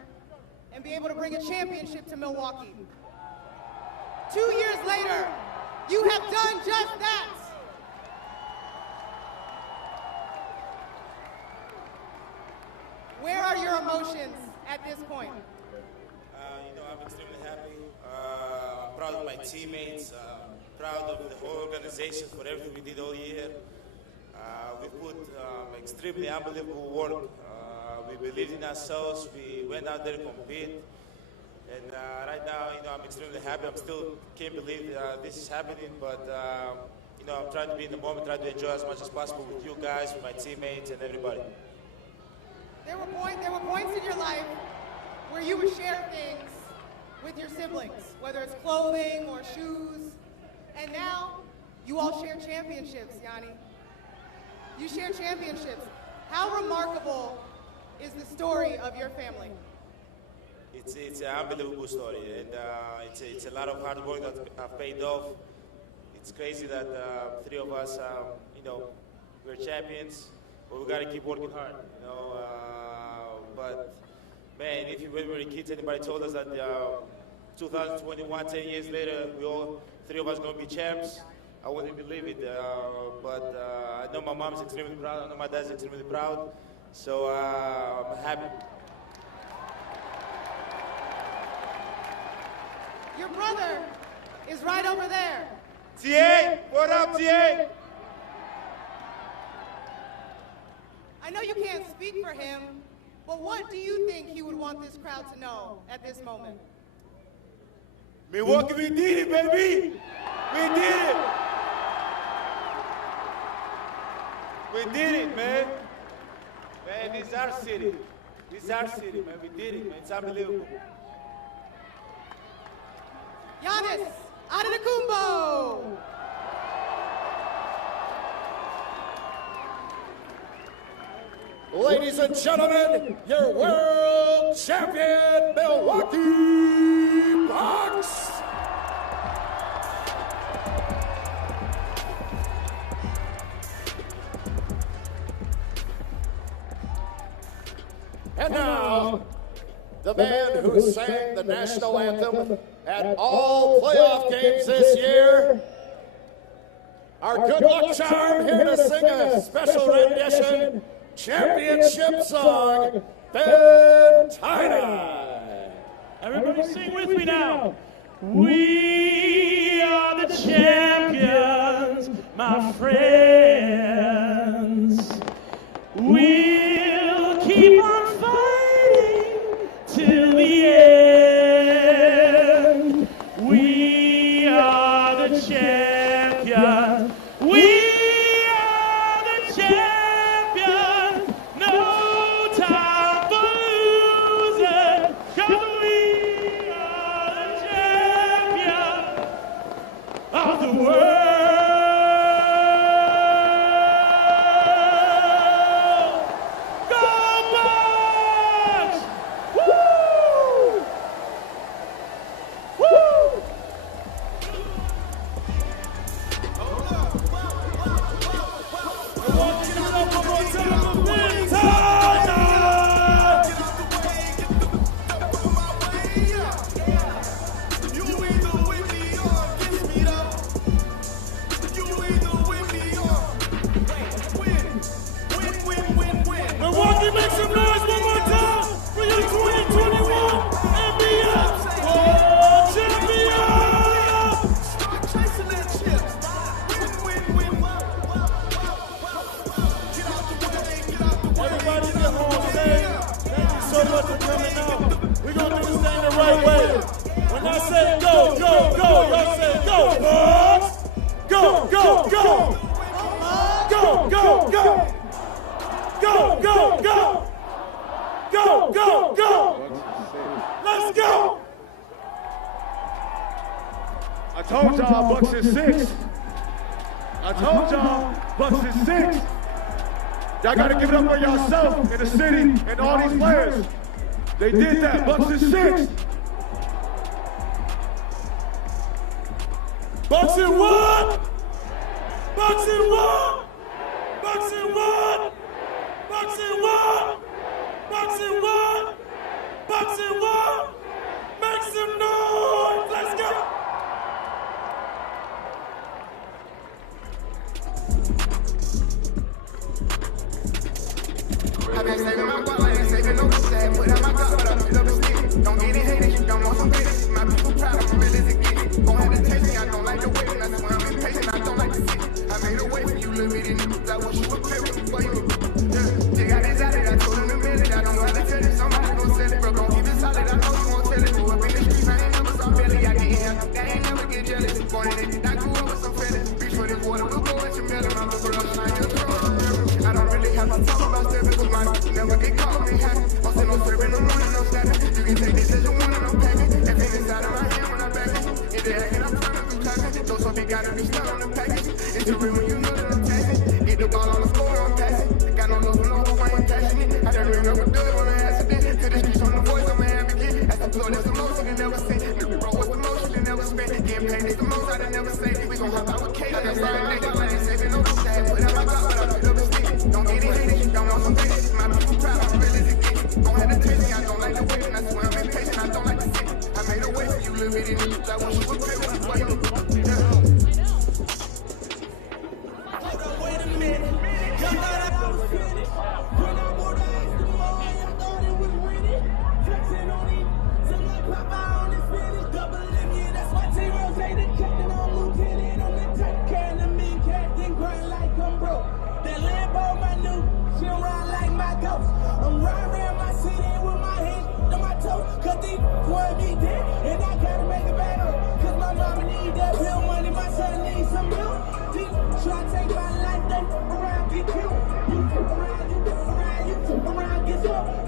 and be able to bring a championship to Milwaukee. 2 years later, you have done just that. Where are your emotions at this point? I'm extremely happy. my teammates, proud of the whole organization for everything we did all year. We put extremely unbelievable work. We believed in ourselves. We went out there to compete. And right now, I'm extremely happy. I still can't believe this is happening, but I'm trying to be in the moment, trying to enjoy as much as possible with you guys, with my teammates, and everybody. There were points in your life where you would share things with your siblings, whether it's clothing or shoes, and now you all share championships, Yanni. You share championships. How remarkable is the story of your family? It's an unbelievable story, and it's a lot of hard work that have paid off. It's crazy that three of us, we're champions, but we got to keep working hard, But man, if when we were kids, anybody told us that 2021, 10 years later, three of us going to be champs, I wouldn't believe it. But I know my mom's extremely proud. I know my dad's extremely proud. So I'm happy. Your brother is right over there. TA, what up, TA? I know you can't speak for him, but what do you think he would want this crowd to know at this moment? Milwaukee, we did it, baby! We did it! We did it, man. Man, this is our city. This is our city, man. We did it, man. It's unbelievable. Giannis Antetokounmpo. Ladies and gentlemen, your world champion Milwaukee Bucks. And now, the man who sang the national anthem at all playoff games this year, our good luck charm here to sing a special rendition championship song, Ben Tina. Everybody sing with me now. We are the champions, my friends. We'll keep on fighting till the end. We are the champions. We are the champions. No time for losing, 'cause we are the champions of the world. Milwaukee, make some noise one more time for your 2021 NBA World Champion! Start chasing that chip. Win. Everybody get home safe. Thank you so much for coming out. We're going to do this thing the right way. When I say go, y'all say go, Bucks! Go! Go! Let's go! I told y'all Bucks is 6. I told y'all Bucks is 6. Y'all gotta give it up for yourself in the city and all these players. They did that. Bucks is 6. Bucks in 1! Bucks in 1! Bucks in 1! Bucks in 1! Bucks in 1! Bucks in 1! Make some noise! Let's go! I've been saving my guap, I ain't saving no shit. Put out my cup, but I feel up a stick. Don't get it hated, you don't want some business. My people proud, I'm ready to get it. Gon' have to they acting, I'm trying to do clapping. Those hope you gotta be stuck on the package. It's a real when you know that I'm taxing. Get the ball on the floor, I'm passing. Got no love for no hope, I ain't catching it. I never remember doing when I accident. To the streets on the voice, I'm an advocate. That's the floor, that's the most you can never see. The road was the most you can never spend. Getting paid is the most I done never say. We gon' hop out with K. That's right, nigga. I ain't saving no shit. Put out my block, but I put up a stick. Don't get it hated, don't want some bitches. My people proud, I'm real as it gets. Don't have the taste, I don't like the waiting. I swear I'm impatient, I don't like to sit. I made a way for you, live it in the loop. I want you to pay with you, wait. Hold up, wait a minute. Y'all thought I was finished. When I bought the ice tomorrow, y'all thought it was winning. Flexing on it, till I pop out on this finish. Double M, yeah, that's my team. Rose, the captain, I'm lieutenant. I'm the type carrying the mean captain, grind like I'm broke. That Lambo, my new, she ride like my ghost. I'm riding around my city with my head on my toes. Cause these want me dead, and I gotta make a battle. Cause my mama need that bill money, my son needs some milk. Try to take my life, then around, get killed. You around, you around, you around, get smoked.